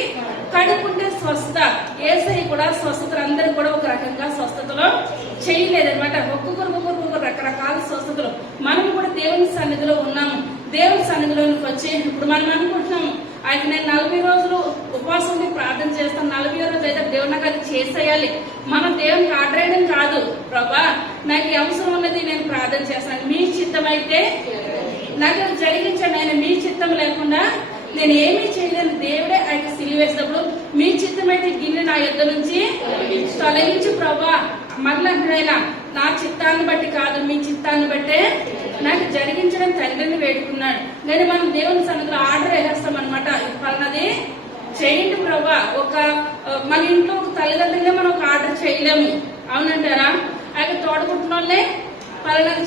కడుక్కుంటే స్వస్థత. యేసయ్య కూడా స్వస్థతలు అందరూ కూడా ఒక రకంగా స్వస్థతలో చేయలేదన్నమాట. ఒక్కొక్కరు రకరకాల స్వస్థతలు. మనం కూడా దేవుని సన్నిధిలో ఉన్నాము. దేవుని సన్నిధిలోకి వచ్చి ఇప్పుడు మనం అనుకుంటున్నాము, అయితే నేను 40 రోజులు ఉపవాసం ఉండి ప్రార్థన చేస్తాను, 40వ రోజు అయితే దేవుడు నాకు అది చేసేయాలి. మనం దేవునికి ఆర్డర్ వేయడం కాదు, ప్రభా నాకు అవసరం ఉన్నది నేను ప్రార్థన చేస్తాను, మీ చిత్తం అయితే నాకు జరిగించండి. ఆయన మీ చిత్తం లేకుండా నేను ఏమీ చేయలేను. దేవుడే ఆయన సిలువ వేసినప్పుడు మీ చిత్తం అయితే గిన్నె నా యుద్ధ నుంచి తొలగించి ప్రభా మరలా అంటున్నాయినా నా చిత్తాన్ని బట్టి కాదు మీ చిత్తాన్ని బట్టే నాకు జరిగించడం తండ్రిని వేడుకున్నాడు. కానీ మనం దేవుని సన్నిధిలో ఆర్డర్ వేసేస్తాం అనమాట, పలానది చేయండి ప్రభా. మన ఇంట్లో ఒక తల్లిదండ్రులే మనం ఒక ఆర్డర్ చేయలేము, అవునంటారా? అయితే తోడుకుంటున్నోళ్ళే పలానది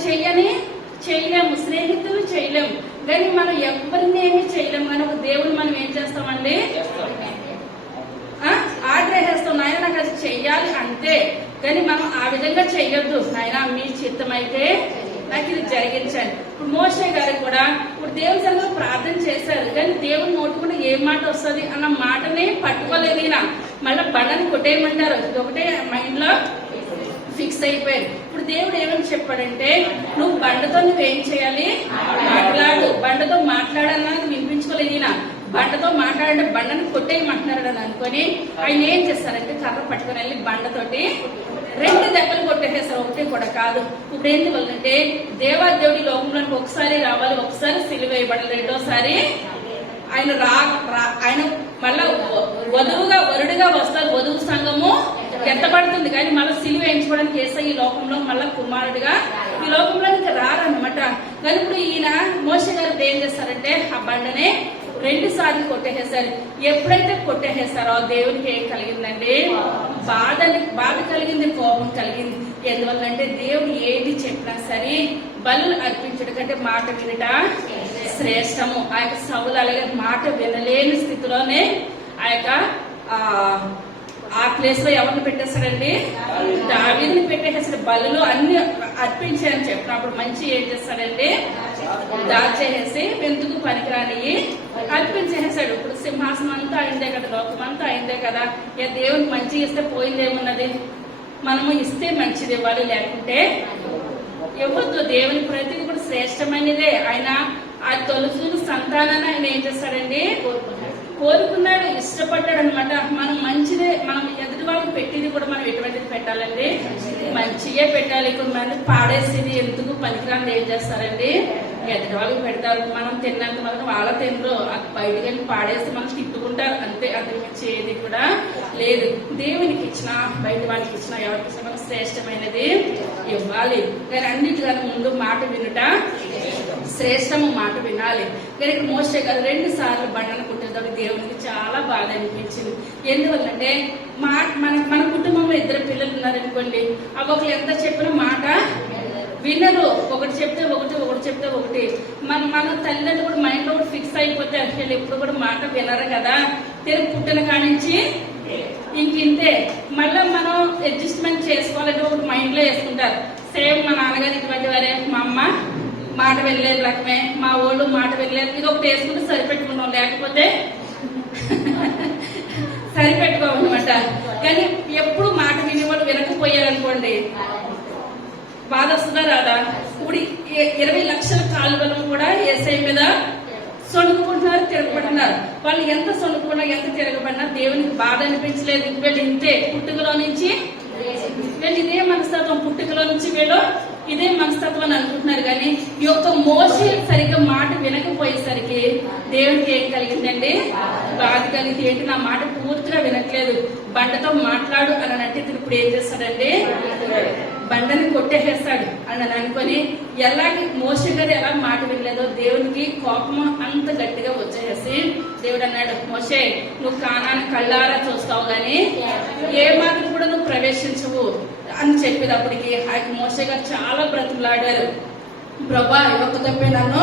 చేయలేము, స్నేహితులు చేయలేము, కానీ మనం ఎవరిని ఏమి చేయలేము. కానీ ఒక దేవుని మనం ఏం చేస్తామండి, ఆర్డర్ వేసేస్తాం, నాయన నాకు అది చెయ్యాలి అంతే. కానీ మనం ఆ విధంగా చెయ్యొద్దు, నాయన మీ చిత్తం అయితే నాకు ఇది జరిగించండి. ఇప్పుడు మోషే గారు కూడా ఇప్పుడు దేవుని సన్నిధిలో ప్రార్థన చేశారు, కానీ దేవుని నోటి కూడా ఏ మాట వస్తుంది అన్న మాటనే పట్టుకోలేదు. ఈయన మళ్ళీ బండని కొట్టేయమంటారు, ఇది ఒకటే మైండ్ లో ఫిక్స్ అయిపోయారు. ఇప్పుడు దేవుడు ఏమని చెప్పాడంటే నువ్వు బండతో నువ్వేం చేయాలి, మాట్లాడు. బండతో మాట్లాడాలన్నది వినిపించుకోలేదు ఈయన. బండతో మాట్లాడంటే బండను కొట్టేయమంటున్నాడు అని అనుకొని ఆయన ఏం చేస్తారంటే కర్ర పట్టుకుని వెళ్ళి బండతోటి 2 దెబ్బలు కొట్టేసేస్తారు, ఒకటే కూడా కాదు. ఇప్పుడు ఏంటి వల్లంటే దేవాదేవుడి లోకంలోకి ఒకసారి రావాలి, ఒకసారి సిలువ వేయబడాలి, రెండోసారి ఆయన ఆయన మళ్ళా వరుడుగా వస్తారు. వధువు సంఘము ఎత్తబడుతుంది, కానీ మళ్ళీ సిలువ వేయించుకోవడానికి వేస్తే ఈ లోకంలో మళ్ళా కుమారుడిగా ఈ లోకంలోనికి రారన్నమాట. కానీ ఇప్పుడు ఈయన మోషే గారు ఏం చేస్తారంటే ఆ బండనే 2 సార్లు కొట్టేసేసారు. ఎప్పుడైతే కొట్టేసేసారో దేవునికి ఏం కలిగిందండి, బాధ కలిగింది, కోపం కలిగింది. ఎందువల్లంటే దేవుడు ఏది చెప్పినా సరే బలులు అర్పించడం కంటే మాట వినట శ్రేష్టము. ఆ యొక్క సౌలు అలాగే మాట వినలేని స్థితిలోనే ఆ ప్లేస్ లో ఎవరిని పెట్టేస్తాడండి, దావీదుని పెట్టేసాడు. బలులు అన్ని అర్పించాయని చెప్పినప్పుడు మంచి ఏం చేస్తాడండి, దాచేసి ఎందుకు పనికిరాని అర్పించేసాడు. ఇప్పుడు సింహాసనం అంతా అయిందే కదా, లోకం అంతా అయిందే కదా, దేవునికి మంచి ఇస్తే పోయిందేమున్నది, మనము ఇస్తే మంచిది ఇవ్వాలి, లేకుంటే ఇవ్వద్దు. దేవుని ప్రతిది కూడా శ్రేష్టమైనదే. ఆయన ఆ తొలుసులు సంతానాన్ని ఆయన ఏం చేస్తాడండి, కోరుకున్నాడు, ఇష్టపడ్డాడు అనమాట. మనం మంచిదే, మనం ఎదుటి వాళ్ళకి పెట్టేది కూడా మనం ఎటువంటిది పెట్టాలండి, మంచిగా పెట్టాలి. కొంతమంది పాడేసేది ఎందుకు పనికిరాని ఏం చేస్తారండి, ఎదుటి వాళ్ళకి పెడతారు. మనం తిన్నంత మాత్రం వాళ్ళ తినరు, బయటకు వెళ్ళి పాడేసి మనం తిట్టుకుంటారు అంతే. అంతకుమించి ఏది కూడా లేదు. దేవునికి ఇచ్చిన బయట వాళ్ళకి ఇచ్చిన ఎవరికి ఇచ్చిన మనం శ్రేష్టమైనది ఇవ్వాలి. కానీ అన్నిటికన్నా ముందు మాట వినుట శ్రేష్టము, మాట వినాలి. కానీ ఇక్కడ మోషే గారు 2 సార్లు బండను కుట్టేటప్పుడు దేవునికి చాలా బాధ అనిపించింది. ఎందువల్లంటే మన కుటుంబంలో 2 పిల్లలు ఉన్నారనుకోండి, ఒకరు ఎంత చెప్పిన మాట వినరు. ఒకటి చెప్తే ఒకటి. మన తల్లిదండ్రులు కూడా మైండ్ లో కూడా ఫిక్స్ అయిపోతే అసలు ఎప్పుడు కూడా మాట వినరు కదా. తిరిగి పుట్టిన కానించి ఇంతే. మళ్ళీ మనం అడ్జస్ట్మెంట్ చేసుకోవాలంటే ఒకటి మైండ్ లో వేసుకుంటారు. సేమ్ మా నాన్నగారు ఇటువంటి వారే, మా అమ్మ మాట వెళ్ళలేదు రకమే, మా ఓళ్ళు మాట వెళ్ళలేదు, ఇది ఒకటి వేసుకుంటే సరిపెట్టుకున్నాం, లేకపోతే సరిపెట్టుకోమన్నమాట. కానీ ఎప్పుడు మాట వినేవాళ్ళు వినకపోయారనుకోండి బాధ వస్తుందా రాదా? ఇప్పుడు 20 లక్షల కాలువలు కూడా ఏసై మీద సొనుకుంటున్నారు, తిరగబడుతున్నారు. వాళ్ళు ఎంత సొనుకున్నా ఎంత తిరగబడినా దేవునికి బాధ అనిపించలేదు. వీళ్ళు ఇంతే, పుట్టుకలో నుంచి వీళ్ళు ఇదే మనస్తత్వం, పుట్టుకలో నుంచి వీళ్ళు ఇదే మనస్తత్వం అని అనుకుంటున్నారు. కానీ ఈ యొక్క మోషే సరిగ్గా మాట వినకపోయేసరికి దేవునికి ఏం కలిగిందండి, బాధ కలిగింది. ఏంటి, నా మాట పూర్తిగా వినట్లేదు, బండతో మాట్లాడు అని అంటే ఇప్పుడు ఏం చేస్తాడండి, బండని కొట్టేసేస్తాడు అని అనుకొని ఎలాగే మోషే గారు ఎలా మాట వినలేదో దేవునికి కోపం అంత గట్టిగా వచ్చేసి దేవుడు అన్నాడు, మోషే నువ్వు కానాన్ని కళ్ళారా చూస్తావు గాని ఏ మాత్రం కూడా నువ్వు ప్రవేశించవు అని చెప్పేటప్పటికి ఆ మోషే గారు చాలా బ్రతుకులాడారు. ప్రభా ఈ ఒక్క తప్పే నన్ను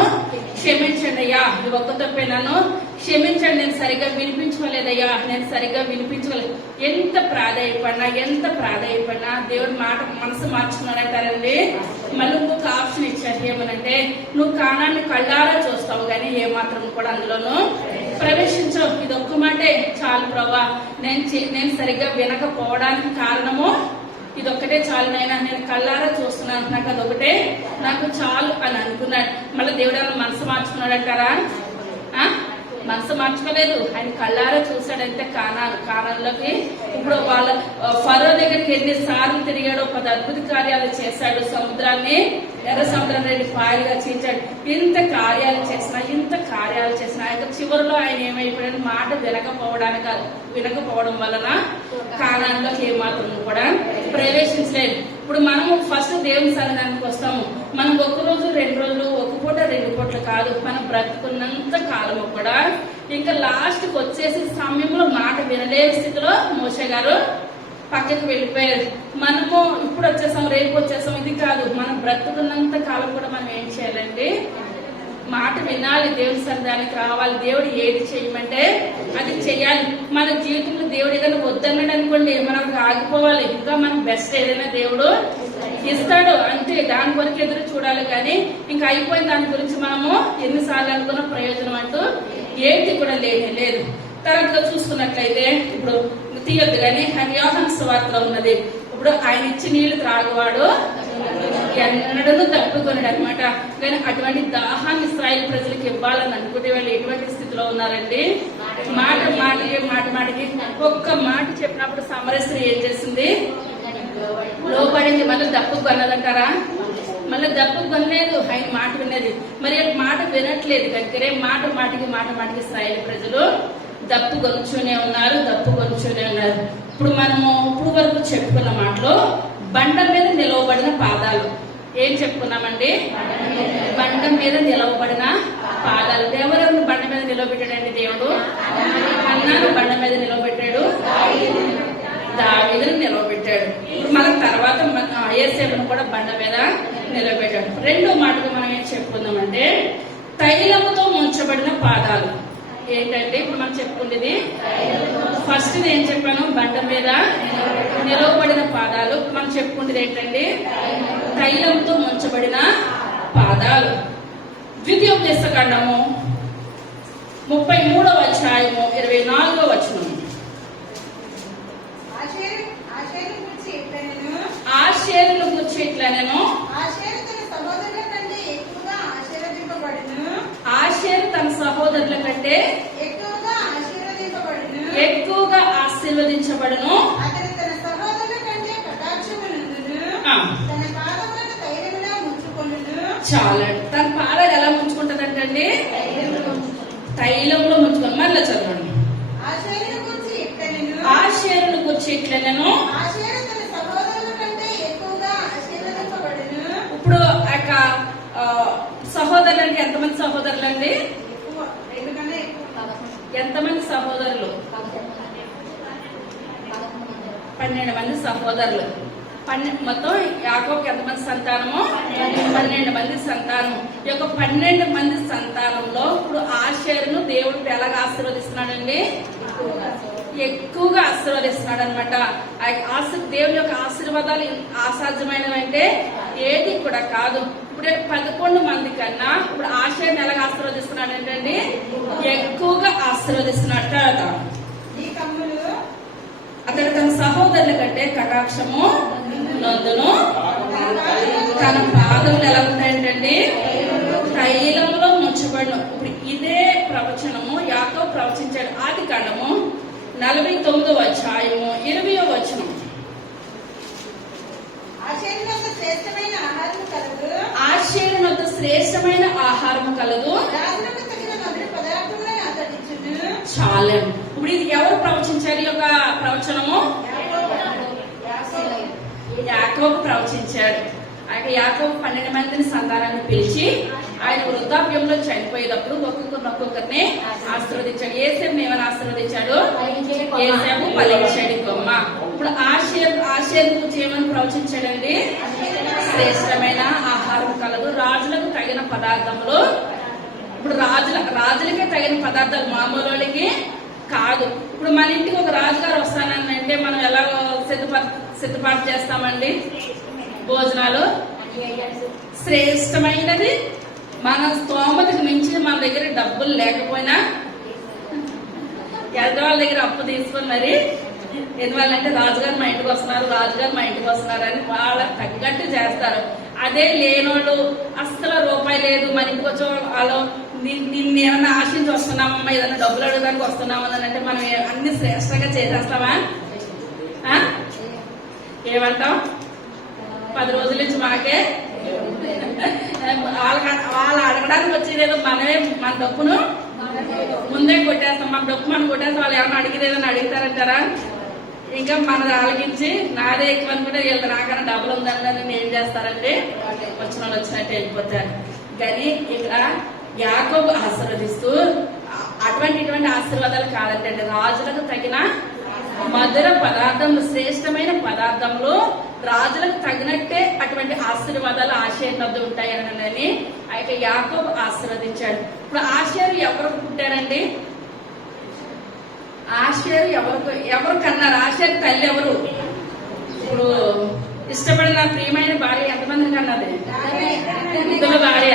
క్షమించండి అయ్యా, ఈ ఒక్క తప్పే నన్ను క్షమించండి, నేను సరిగ్గా వినిపించుకోలేదయ్యా, నేను సరిగ్గా వినిపించుకోలేదు. ఎంత ప్రాధాయపడినా దేవుడి మాట మనసు మార్చుకున్నాడంటారండి. మళ్ళీ ఇంకొక ఆప్షన్ ఇచ్చారు, ఏమనంటే నువ్వు కానాన్ని కళ్ళారా చూస్తావు కానీ ఏ మాత్రం కూడా అందులోనూ ప్రవేశించవు. ఇది ఒక్క మాటే చాలు ప్రభా, నేను సరిగ్గా వినకపోవడానికి కారణము ఇదొక్కటే చాలు నైనా, నేను కళ్ళారా చూస్తున్నాను, నాకు అదొకటే నాకు చాలు అని అనుకున్నాడు. మళ్ళీ దేవుడు ఏమైనా మనసు మార్చుకున్నాడంటారా? మనసు మార్చుకోలేదు. ఆయన కళ్ళారా చూశాడంటే కానాన్లోకి. ఇప్పుడు వాళ్ళ ఫరో దగ్గరికి దగ్గరికి ఎన్నిసార్లు తిరిగాడో, 10 అద్భుత కార్యాలు చేశాడు. సముద్రాన్ని ఎర్ర సముద్రాన్ని పాయలుగా చీల్చాడు. ఇంత కార్యాలు చేసిన ఆయన చివరిలో ఆయన ఏమైపోయాడు, మాట వినకపోవడం వలన కానాన్లోకి ఏమాత్రం కూడా ప్రవేశించలేదు. ఇప్పుడు మనము ఫస్ట్ దేవుని సన్నిధానికి వస్తాము. మనం 1 రోజు 2 రోజులు, 1 పూట 2 పూటలు కాదు, మనం బ్రతుకున్నంత కాలము కూడా ఇంకా లాస్ట్కి వచ్చేసి సమయంలో మాట వినలేని స్థితిలో మోషే గారు పక్కకు వెళ్ళిపోయారు. మనము ఇప్పుడు వచ్చేసాం, రేపు వచ్చేసాం, ఇది కాదు. మనం బ్రతుకున్నంత కాలం కూడా మనం ఏం చేయాలండి, మాట వినాలి, దేవుని సన్నిధానికి రావాలి. దేవుడు ఏది చేయమంటే అది చెయ్యాలి. మన జీవితంలో దేవుడు ఏదైనా వద్దన్నాడు అనుకోండి, మనం ఆగిపోవాలి. ఇంకా మనకు బెస్ట్ ఏదైనా దేవుడు ఇస్తాడు, అంతే. దాని వరకు ఎదురు చూడాలి. కానీ ఇంకా అయిపోయిన దాని గురించి మనము ఎన్నిసార్లు అనుకున్న ప్రయోజనం అంటూ ఏంటి కూడా లేదు. తర్వాత చూసుకున్నట్లయితే ఇప్పుడు తీయొద్దు కానీ యోహాను సువార్తలో ఉన్నది. ఇప్పుడు ఆయన ఇచ్చి నీళ్లు త్రాగువాడు ఎన్నడూ తప్పుకొనడు అనమాట. కానీ అటువంటి దాహాన్ని ఇశ్రాయేలు ప్రజలకు ఇవ్వాలని అనుకుంటే వాళ్ళు ఎటువంటి స్థితిలో ఉన్నారండి, మాటికి ఒక్క మాట చెప్పినప్పుడు సమరస్త్రీ ఏం చేసింది, లోపడింది. మళ్ళీ దప్పుకు కొన్నదంటారా? మళ్ళీ దప్పుకు కొనలేదు, ఆయన మాట వినేది. మరి మాట వినట్లేదు కనుకనే మాటికి ఇశ్రాయేలు ప్రజలు దప్పు గొంచునే ఉన్నారు. ఇప్పుడు మనము ఇప్పుడు వరకు చెప్పుకున్న మాటలో బండ మీద నిలవబడిన పాదాలు ఏం చెప్పుకున్నామండి, బండ మీద నిలవబడిన పాదాలు. ఎవరెవరిని బండ మీద నిలవబెట్టాడండి దేవుడు? అన్నాను బండ మీద నిలవబెట్టాడు, దావీదుని నిలవబెట్టాడు. ఇప్పుడు మన తర్వాత యేసేపును కూడా బండ మీద నిలవబెట్టాడు. రెండో మాటగా మనం ఏం చెప్పుకుందామంటే తైలముతో ముంచబడిన పాదాలు. ఏంటంటే ఇప్పుడు మనం చెప్పుకునేది ఫస్ట్ ఏం చెప్పాను, బండ మీద నిలవబడిన పాదాలు. మనం చెప్పుకునేది ఏంటండి, తైలంతో ముంచబడిన పాదాలు. ద్వితీయోపదేశకాండము 33వ అధ్యాయము 24వ వచనం. ఆషేరును గురించి ఇట్లనెను, ఆషేరు తన సహోదరుల కంటే ఎక్కువగా ఆశీర్వదించబడును. చాలండి. తన పాదాలు ఎలా ముంచుకుంటదంటండి, తైలంలో ముంచుకొని. మళ్ళీ చదవండి. ఆషేరును గురించి ఇట్లనెను. ఇప్పుడు సహోదరులు అంటే ఎంతమంది సహోదరులు అండి, ఎంతమంది సహోదరులు? 12 మంది సహోదరులు. మొత్తం యాకోబుకి ఎంతమంది సంతానము? 12 మంది సంతానము. ఈ యొక్క 12 మంది సంతానంలో ఇప్పుడు ఆషేరును దేవుడు ఎలాగా ఆశీర్వదిస్తున్నాడండి, ఎక్కువగా ఆశీర్వదిస్తున్నాడు అనమాట. దేవుని యొక్క ఆశీర్వాదాలు అసాధ్యమైనవి అంటే ఏది కూడా కాదు. ఇప్పుడు 11 మంది కన్నా ఇప్పుడు ఆషేరును ఎలాగ ఆశీర్వదిస్తున్నాడు ఏంటండి, ఎక్కువగా ఆశీర్వదిస్తున్నాడు. తర్వాత అతడు తన సహోదరుల కంటే కటాక్షము నందును. తన పాదములు ఎలా ఉంటాయంటండి, తైలంలో ముంచబడిన. ఇప్పుడు ఇదే ప్రవచనము యాకోబు ప్రవచించాడు. ఆదికాండము 49వ అధ్యాయము 20వ వచనం. ఆషేరునొద్ద శ్రేష్టమైన ఆహారము కలదు. చాలా. ఇప్పుడు ఇది ఎవరు ప్రవచించారు? ఈ యొక్క ప్రవచనము యాకోబు ప్రవచించాడు. ఆయన యాకోబు 12 మందిని సంతానాన్ని పిలిచి ఆయన వృద్ధాప్యంలో చనిపోయేటప్పుడు ఒక్కొక్కరిని ఆశీర్వదించాడు. యేసేపుని ఏమని ఆశీర్వదించాడు? యేసేపు ఫలించాడు కొమ్మ. ఇప్పుడు ఆషేరు గురించి ఏమని ప్రవచించాడండి, శ్రేష్టమైన ఆహారం కలదు, రాజులకు తగిన పదార్థములు. ఇప్పుడు రాజులకే తగిన పదార్థాలు, మామూలు వాళ్ళకి కాదు. ఇప్పుడు మన ఇంటికి ఒక రాజుగారు వస్తానంటే మనం ఎలా సిద్ధపాటు చేస్తామండి, భోజనాలు శ్రేష్టమైనది. మన స్తోమతకు మించి మన దగ్గర డబ్బులు లేకపోయినా ఎదవాళ్ళ దగ్గర అప్పు తీసుకొని మరి, ఎందువల్లంటే రాజుగారు మా ఇంటికి వస్తున్నారు అని వాళ్ళకి తగ్గట్టు చేస్తారు. అదే లేనోళ్ళు అస్సలు రూపాయి లేదు, మన ఇంటికి వచ్చే వాళ్ళు నిన్నేమన్నా ఆశించి వస్తున్నామమ్మా, ఏదైనా డబ్బులు అడగడానికి వస్తున్నామని అంటే మనం అన్ని శ్రేష్టంగా చేసేస్తామా? ఏమంటాం? 10 రోజుల నుంచి మాకే వాళ్ళు అడగడానికి వచ్చేదేదో మనమే మన డబ్బును ముందే కొట్టేస్తాం. మన డబ్బు మనం కొట్టేస్తాం. వాళ్ళు ఏమన్నా అడిగేదేదని అడుగుతారంటారా? ఇంకా మన ఆలకించి నాదే ఎక్కువ అనుకుంటే వీళ్ళు నాకన్నా డబ్బులు ఉందని ఏం చేస్తారంటే వచ్చిన వాళ్ళు వచ్చినట్టు వెళ్ళిపోతారు. కానీ ఇక్కడ యాకోబు ఆశీర్వదిస్తూ ఇటువంటి ఆశీర్వాదాలు కాదంటే రాజులకు తగిన మధుర పదార్థంలో శ్రేష్టమైన పదార్థంలో రాజులకు తగినట్టే అటువంటి ఆశీర్వాదాలు ఆశేరు వద్ద ఉంటాయని అయితే యాకోబు ఆశీర్వదించాడు. ఇప్పుడు ఆశేరు ఎవరికి పుట్టారండి? ఆశేరు ఎవరు కన్నారు? ఆశేరు తల్లి ఎవరు? ఇప్పుడు ఇష్టపడిన ప్రియమైన భార్య ఎంతమందిని కన్నది? ఇద్దరు భార్య,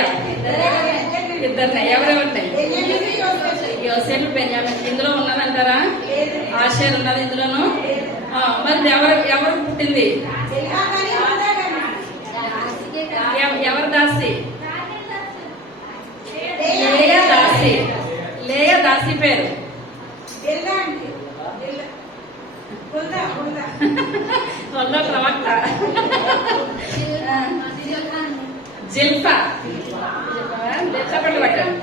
ఇద్దరిని. ఎవరెవరిని? యోసేపు, బెన్యామిన్. ఇందులో ఉన్నదంటారా? ఆశేరు ఉన్నది ఇందులోను. మరి ఎవరు పుట్టింది? ఎవరు దాసి? లేయా దాసి. లేయా దాసి పేరు వల్ల ప్రవక్త జిల్ఫా. పట్టండి.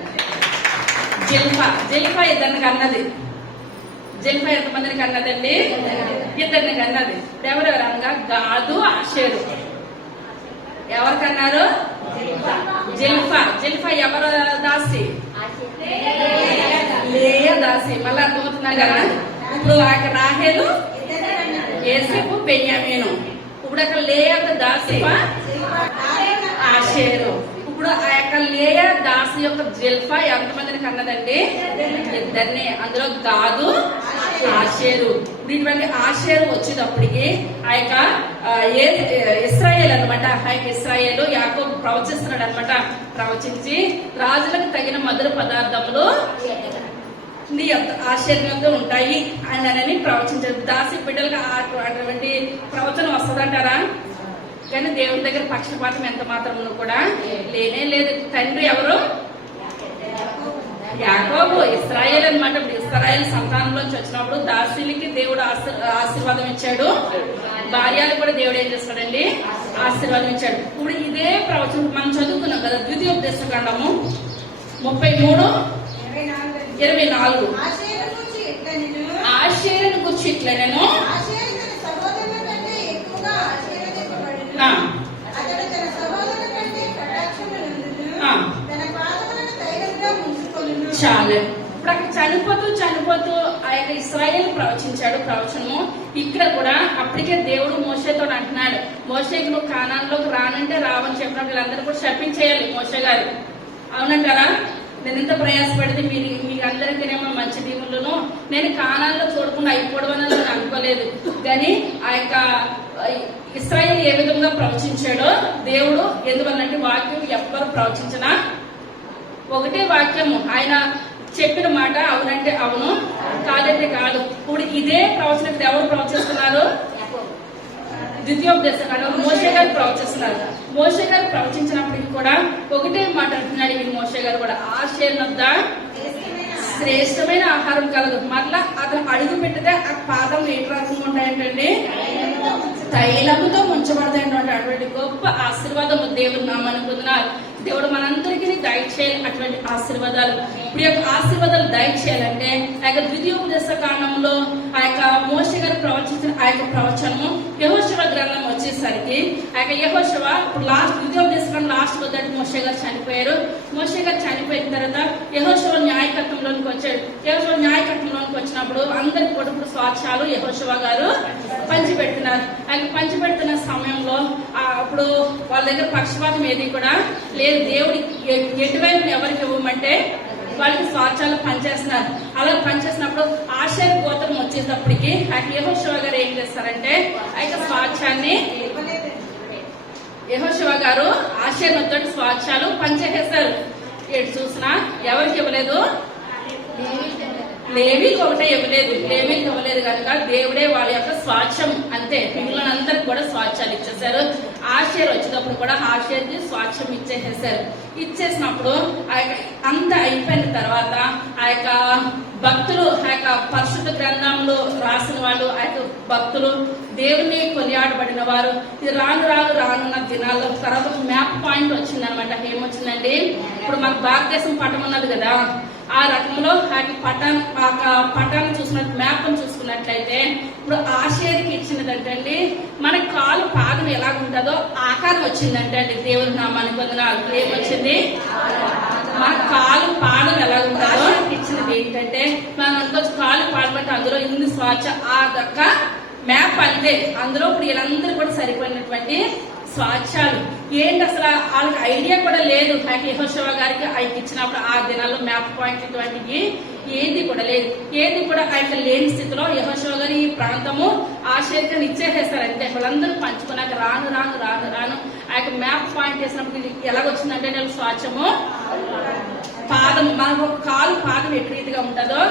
జిల్ఫా ఇద్దరిని కన్నది. జిల్ఫా ఎంతమందిని కన్నదండి? ఇద్దరిని కన్నది. ఎవరెవరు అనగా గాదు, ఆషేరు. ఎవరు కన్నారు? జిల్ఫా ఎవరు దాసి? లేయా దాసి. మళ్ళీ అర్థమవుతున్నా కదా? ఇప్పుడు అక్కడ రాహేలు, యోసేపు, బెన్యామీను. ఇప్పుడు అక్కడ లేయా దాసి, ఆషేరు. ఇప్పుడు ఆ యొక్క లేయా దాసి యొక్క జిల్ఫా ఎంతమందిని కన్నదండి? ఇద్దరిని. అందులో గాదు, ఆషేరు. ఇటువంటి ఆషేరు వచ్చేటప్పటికి ఆ యొక్క ఇశ్రాయేల్ అనమాట. ఆ యొక్క ఇశ్రాయేలు యాకోబు ప్రవచిస్తున్నాడు అనమాట. ప్రవచించి రాజులకు తగిన మధుర పదార్థములు నీ ఆశ్చర్యంతో ఉంటాయి అని ప్రవచించారు. దాసి బిడ్డలకు అటువంటి ప్రవచనం వస్తుందంటారా? కానీ దేవుని దగ్గర పక్షపాతం ఎంత మాత్రము కూడా లేనే లేదు. తండ్రి ఎవరు? యాకోబు, ఇశ్రాయేల్ అనమాట. ఇశ్రాయేల్ సంతానంలోంచి వచ్చినప్పుడు దాసులకి దేవుడు ఆశీర్వాదం ఇచ్చాడు. భార్యలు కూడా దేవుడు ఏం చేస్తాడండి? ఆశీర్వాదం ఇచ్చాడు. ఇప్పుడు ఇదే ప్రవచనం మనం చదువుకున్నాం కదా, ద్వితీయోపదేశకాండము 33:24. ఆషేరును గురించి ఇట్లా నేను చాలు. ఇప్పుడు అక్కడ చనిపోతూ ఆ యొక్క ఇశ్రాయేల్ ప్రవచించాడు ప్రవచనము. ఇక్కడ కూడా అప్పటికే దేవుడు మోషేతో అంటున్నాడు, మోషేకి నువ్వు కానాన్లోకి రానంటే రావని చెప్పినప్పుడు వీళ్ళందరూ కూడా షప్పించేయాలి మోషే గారు. అవునంటారా? నేను ఎంత ప్రయాసపడితే మీరందరికీనేమో మంచి దీవులను నేను కానాల్లో చూడకుండా అయిపోవడం అని అనుకోలేదు. కానీ ఆ యొక్క ఇశ్రాయేల్ ఏ విధంగా ప్రవచించాడో దేవుడు, ఎందువల్లంటే వాక్యం ఎవ్వరు ప్రవచించినా ఒకటే వాక్యము. ఆయన చెప్పిన మాట అవునంటే అవును, కాదంటే కాదు. ఇప్పుడు ఇదే ప్రవచనం ఎవరు ప్రవచిస్తున్నారు? ద్వితీయోపదేశకాండం మోషే గారు ప్రవచిస్తున్నారు. మోషే గారు ప్రవచించినప్పటికీ కూడా ఒకటే మాట అంటున్నాడు ఈ మోషే గారు కూడా, ఆషేరు వద్ద శ్రేష్టమైన ఆహారం కలదు. మరలా అతను అడుగు పెట్టితే ఆ పాదం ఏ రకంగా ఉంటాయంటండి? తైలముతో ముంచబడతాయంటే అటువంటి గొప్ప ఆశీర్వాదము దేవుడు నామని పొందినారు. దేవుడు మనందరికీ దయచేయాలి అటువంటి ఆశీర్వాదాలు. ఇప్పుడు యొక్క ఆశీర్వాదాలు దయచేయాలంటే ఆ యొక్క ద్వితీయోపదేశకాండంలో ఆ యొక్క మోషే గారు ప్రవచించిన ఆ యొక్క ప్రవచనము యెహోషువ గ్రంథం వచ్చేసరికి ఆ యొక్క యెహోషువ ఇప్పుడు ద్వితీయోపదేశకాండం లాస్ట్ వద్దటి మోషే గారు చనిపోయారు. మోషే గారు చనిపోయిన తర్వాత యెహోషువ న్యాయకత్వంలోనికి వచ్చాడు. యెహోషువ న్యాయకత్వంలోనికి వచ్చినప్పుడు అందరి కొడుకుడు స్వాచ్ఛాలు యెహోషువ గారు పంచిపెడుతున్నారు. ఆయన పంచిపెడుతున్న సమయంలో అప్పుడు వాళ్ళ దగ్గర పక్షపాతం ఏది కూడా లేదు. దేవుడి ఎటువైపు ఎవరికి ఇవ్వమంటే వాళ్ళకి స్వాచ్ఛాలు పనిచేస్తున్నారు. అలా పనిచేసినప్పుడు ఆషేరు గోత్రం వచ్చేటప్పటికి యెహోషువ గారు ఏం చేస్తారంటే ఆ యొక్క స్వాచ్ఛాన్ని యెహోషువ గారు ఆషేరు వద్ద స్వాచ్ఛాలు పనిచేసేస్తారు. ఎటు చూసినా ఎవరికి ఇవ్వలేదు? లేవీకి ఒకటే ఇవ్వలేదు. లేవీకి ఇవ్వలేదు కనుక దేవుడే వాళ్ళ యొక్క స్వాచ్ఛం అంతే. మిగిలినందరికి కూడా స్వాచ్యాలు ఇచ్చేసారు. ఆషేర్ వచ్చేటప్పుడు కూడా ఆషేర్కి స్వాచ్యం ఇచ్చేసేసారు. ఇచ్చేసినప్పుడు అంతా అయిపోయిన తర్వాత ఆ యొక్క భక్తులు, ఆ యొక్క పరిశుద్ధ గ్రంథంలో రాసిన వాళ్ళు, ఆ యొక్క భక్తులు, దేవుని కొనియాడబడిన వారు రానున్న దినాల్లో తర్వాత మ్యాప్ పాయింట్ వచ్చింది అనమాట. ఏమొచ్చిందండి, ఇప్పుడు మన భారతదేశం పటం ఉన్నది కదా, ఆ రకంలో పటాన్ని చూసినట్టు మ్యాప్ చూసుకున్నట్లయితే ఇప్పుడు ఆషేర్కి ఇచ్చినదంటండి మన కాలు పాదం ఎలా ఉంటుందో ఆకారం వచ్చిందంటే అండి. దేవుని నామానికి వందనాలు. ఏమొచ్చింది, మన కాలు పాదం ఎలా ఉంటుందో ఇచ్చినది ఏంటంటే మనం అనుకోవచ్చు కాలు పాడమంటే అందులో ఇన్ని స్వాచ ఆ దక్క మ్యాప్ అంతే. అందులో ఇప్పుడు వీళ్ళందరూ కూడా సరిపోయినటువంటి స్వాచ్యాలు ఏంటి, అసలు వాళ్ళకి ఐడియా కూడా లేదు. యెహోషువ గారికి ఆయన ఇచ్చినప్పుడు ఆ దినాల్లో మ్యాప్ పాయింట్ ఇటువంటివి ఏది కూడా లేదు. ఏది కూడా ఆయన లేని స్థితిలో యెహోషువ గారు ఈ ప్రాంతము ఆషేర్కి ఇచ్చేసేస్తారు. అంతే వాళ్ళందరూ పంచుకున్నాక రాను ఆ యొక్క మ్యాప్ పాయింట్ వేసినప్పుడు ఎలాగొచ్చిందంటే నేను స్వాచ్ఛము పాదం, మనకు కాలు పాదం ఎటు రీతిగా ఉంటుందో